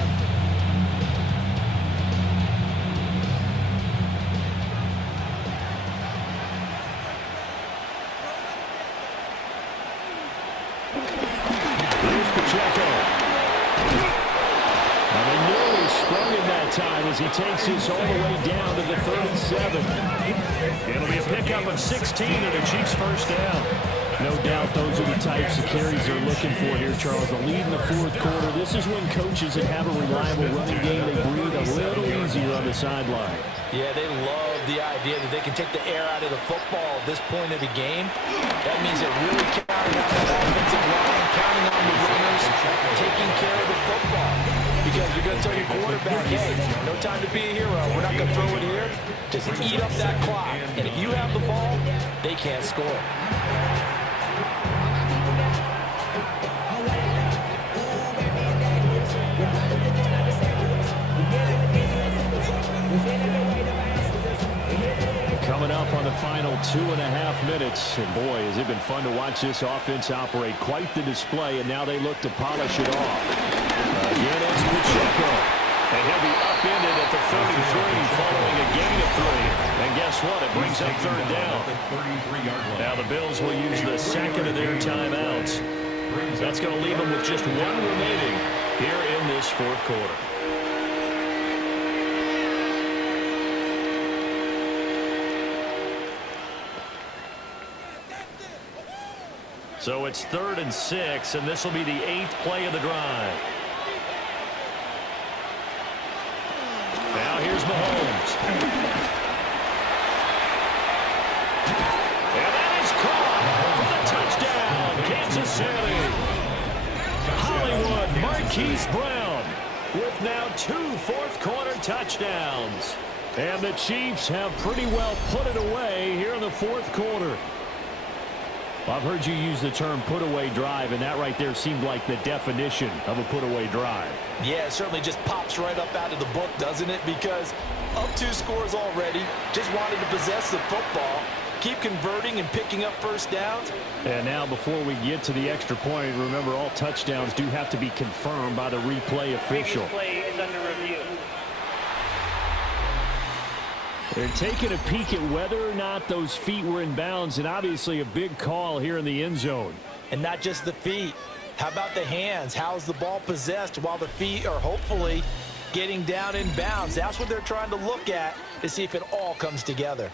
As he takes this all the way down to the 37. It'll be a pickup of 16 and the Chiefs first down. No doubt those are the types of carries they're looking for here, Charles. The lead in the 4th quarter. This is when coaches that have a reliable running game, they breathe a little easier on the sideline. Yeah, they love the idea that they can take the air out of the football at this point of the game. That means they're really counting on that offensive line, counting on the runners, taking care of the football. Because you're going to tell your quarterback, hey, no time to be a hero. We're not going to throw it here. Just eat up that clock. And if you have the ball, they can't score. Coming up on the final 2.5 minutes. And boy, has it been fun to watch this offense operate. Quite the display, and now they look to polish it off. Again, it's Pacheco. And he'll be upended at the 33 following a gain of 3. And guess what? It brings up 3rd down. Now the Bills will use the 2nd of their timeouts. That's going to leave them with just 1 remaining here in this 4th quarter. So it's 3rd and 6, and this will be the 8th play of the drive. Now here's Mahomes. And that is caught for the touchdown, Kansas City. Hollywood, Marquise Brown. with now 2 fourth-quarter touchdowns. And the Chiefs have pretty well put it away here in the fourth quarter. I've heard you use the term put-away drive, and that right there seemed like the definition of a put-away drive. Yeah, it certainly just pops right up out of the book, doesn't it? Because up 2 scores already, just wanted to possess the football, keep converting and picking up first downs. And now before we get to the extra point, remember all touchdowns do have to be confirmed by the replay official. Play is under review. They're taking a peek at whether or not those feet were in bounds, and obviously a big call here in the end zone. And not just the feet. How about the hands? How's the ball possessed while the feet are hopefully getting down in bounds? That's what they're trying to look at to see if it all comes together.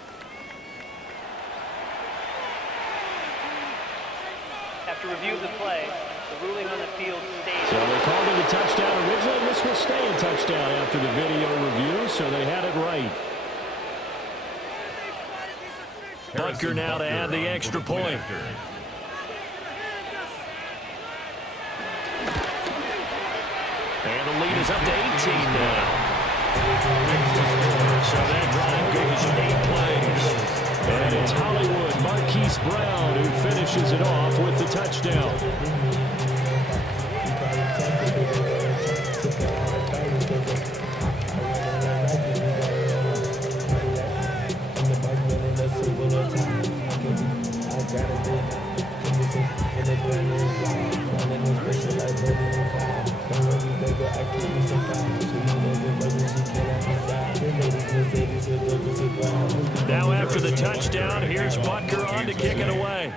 After review of the play, the ruling on the field stays. So they called it a touchdown originally. This will stay a touchdown after the video review, so they had it right. Butker now to add the extra point. And the lead is up to 18 now. So that drive goes 8 plays. And it's Hollywood Marquise Brown who finishes it off with the touchdown. Now after the touchdown, here's Butker on to kick it away.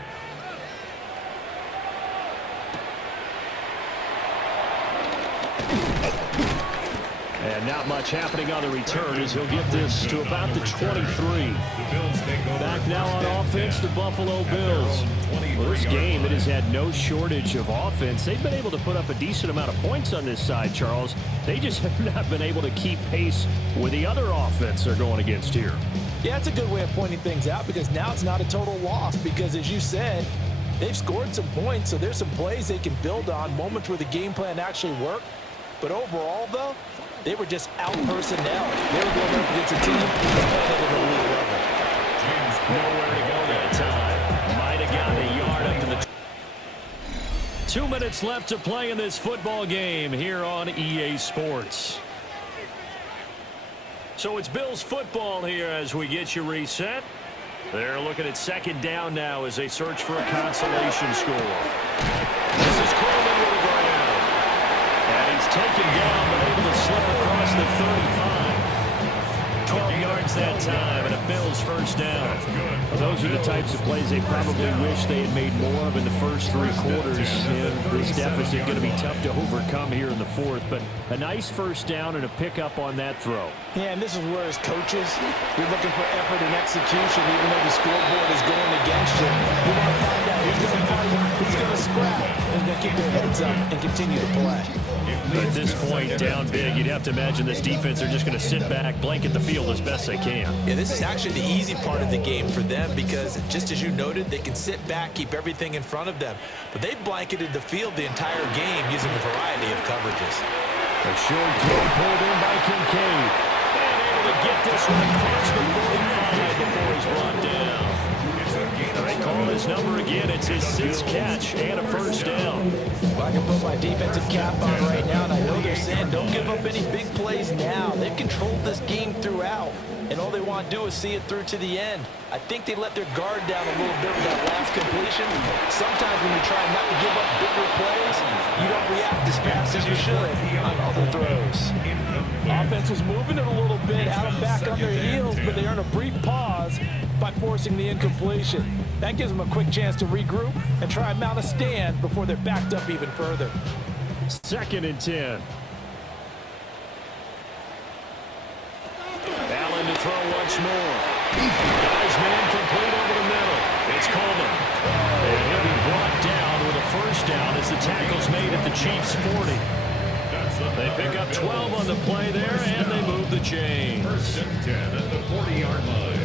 And not much happening on the return as he'll get this to about the 23. Back now on offense, the Buffalo Bills. Well, this game, it has had no shortage of offense. They've been able to put up a decent amount of points on this side, Charles. They just have not been able to keep pace with the other offense they're going against here. Yeah, that's a good way of pointing things out because now it's not a total loss because, as you said, they've scored some points, so there's some plays they can build on, moments where the game plan actually worked. But overall, though, they were just out-personnel. They were going up against a team that's playing at an elite level. Nowhere to go that time. Might have gotten a yard up to the 2 minutes left to play in this football game here on EA Sports. So it's Bills football here as we get you reset. They're looking at second down now as they search for a consolation score. This is Coleman with a grab. And he's taken down but able to slip across the 35. 12 yards that time and a Bills first down. Well, those are the types of plays they probably wish they had made more of in the first 3 quarters. And this deficit going to be tough to overcome here in the fourth. But a nice first down and a pickup on that throw. Yeah, and this is where, as coaches, you're looking for effort and execution, even though the scoreboard is going against you. You want to find out who's going to fight, who's going to scrap, and going to keep their heads up and continue to play. At this point, down big, you'd have to imagine this defense are just going to sit back, blanket the field as best they can. Yeah, this is actually the easy part of the game for them because, just as you noted, they can sit back, keep everything in front of them. But they've blanketed the field the entire game using a variety of coverages. A short throw pulled in by Kincaid. And able to get this one across the 45 before he's brought down. They call his number again. It's his 6th catch and a first down. Well, I can put my defensive cap on right now, and I know they're saying don't give up any big plays now. They've controlled this game throughout, and all they want to do is see it through to the end. I think they let their guard down a little bit with that last completion. Sometimes when you try not to give up bigger plays, you don't react as fast as you should on other throws. Offense was moving it a little bit, had them back on their heels, but they earned a brief pause by forcing the incompletion. That gives them a quick chance to regroup and try and mount a stand before they're backed up even further. 2nd and 10. Allen to throw once more. Guy's man complete over the middle. It's Coleman. And he'll be brought down with a first down as the tackle's made at the Chiefs' 40. They pick up 12 on the play there, and they move the chains. 1st and 10 at the 40-yard line.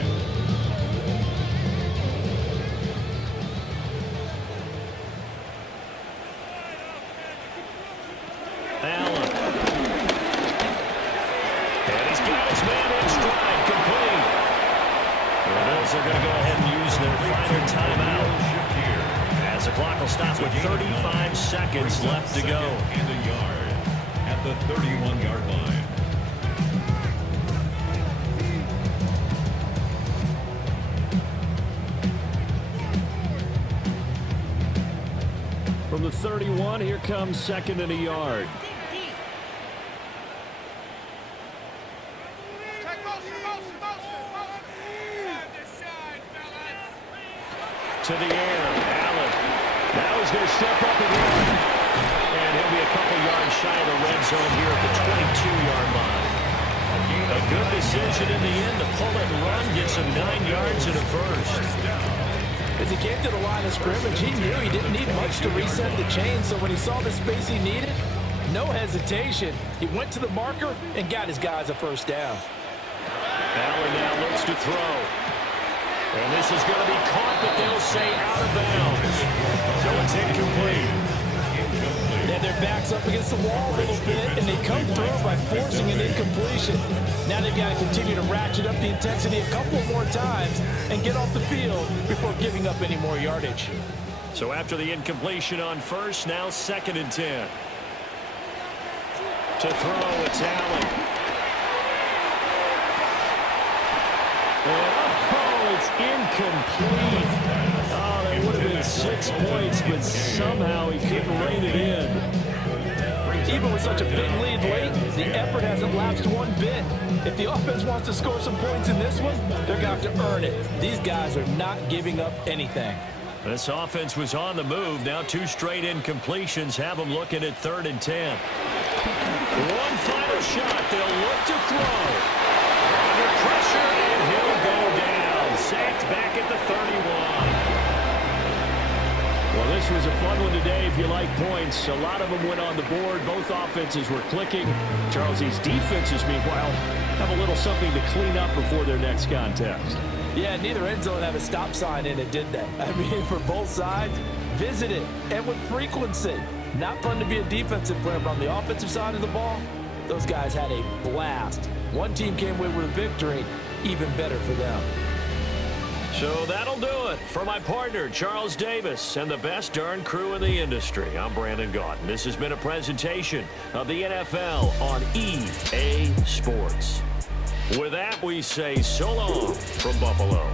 Allen with 35 seconds left to go. And a yard at the 31-yard line. From the 31, here comes second and a yard. To the air, Allen. Now he's going to step up and run. And he'll be a couple yards shy of the red zone here at the 22-yard line. A good decision in the end to pull it and run, gets him 9 yards and a first. As he came to the line of scrimmage, he knew he didn't need much to reset the chain, so when he saw the space he needed, no hesitation. He went to the marker and got his guys a first down. Allen now looks to throw. And this is going to be caught, but they'll say out of bounds. So it's incomplete. Yeah, their back's up against the wall a little bit, and they come through by forcing an incompletion. Now they've got to continue to ratchet up the intensity a couple more times and get off the field before giving up any more yardage. So after the incompletion on first, now second and 10. To throw, it's Allen. Oh, it's incomplete. Oh, that would have been 6 points, but somehow he couldn't rein it in. Even with such a big lead late, the effort hasn't lapsed one bit. If the offense wants to score some points in this one, they're going to have to earn it. These guys are not giving up anything. This offense was on the move. Now 2 straight incompletions have them looking at 3rd and 10. One final shot. They'll look to throw. Under pressure, and he'll go down. Sacked back at the 31. Well, this was a fun one today if you like points. A lot of them went on the board. Both offenses were clicking. Charles, these defenses, meanwhile, have a little something to clean up before their next contest. Yeah, neither end zone had a stop sign in it, did they? I mean, for both sides, visit it, and with frequency. Not fun to be a defensive player, but on the offensive side of the ball, those guys had a blast. One team came away with a victory, even better for them. So that'll do it for my partner, Charles Davis, and the best darn crew in the industry. I'm Brandon Gaudin. This has been a presentation of the NFL on EA Sports. With that, we say so long from Buffalo.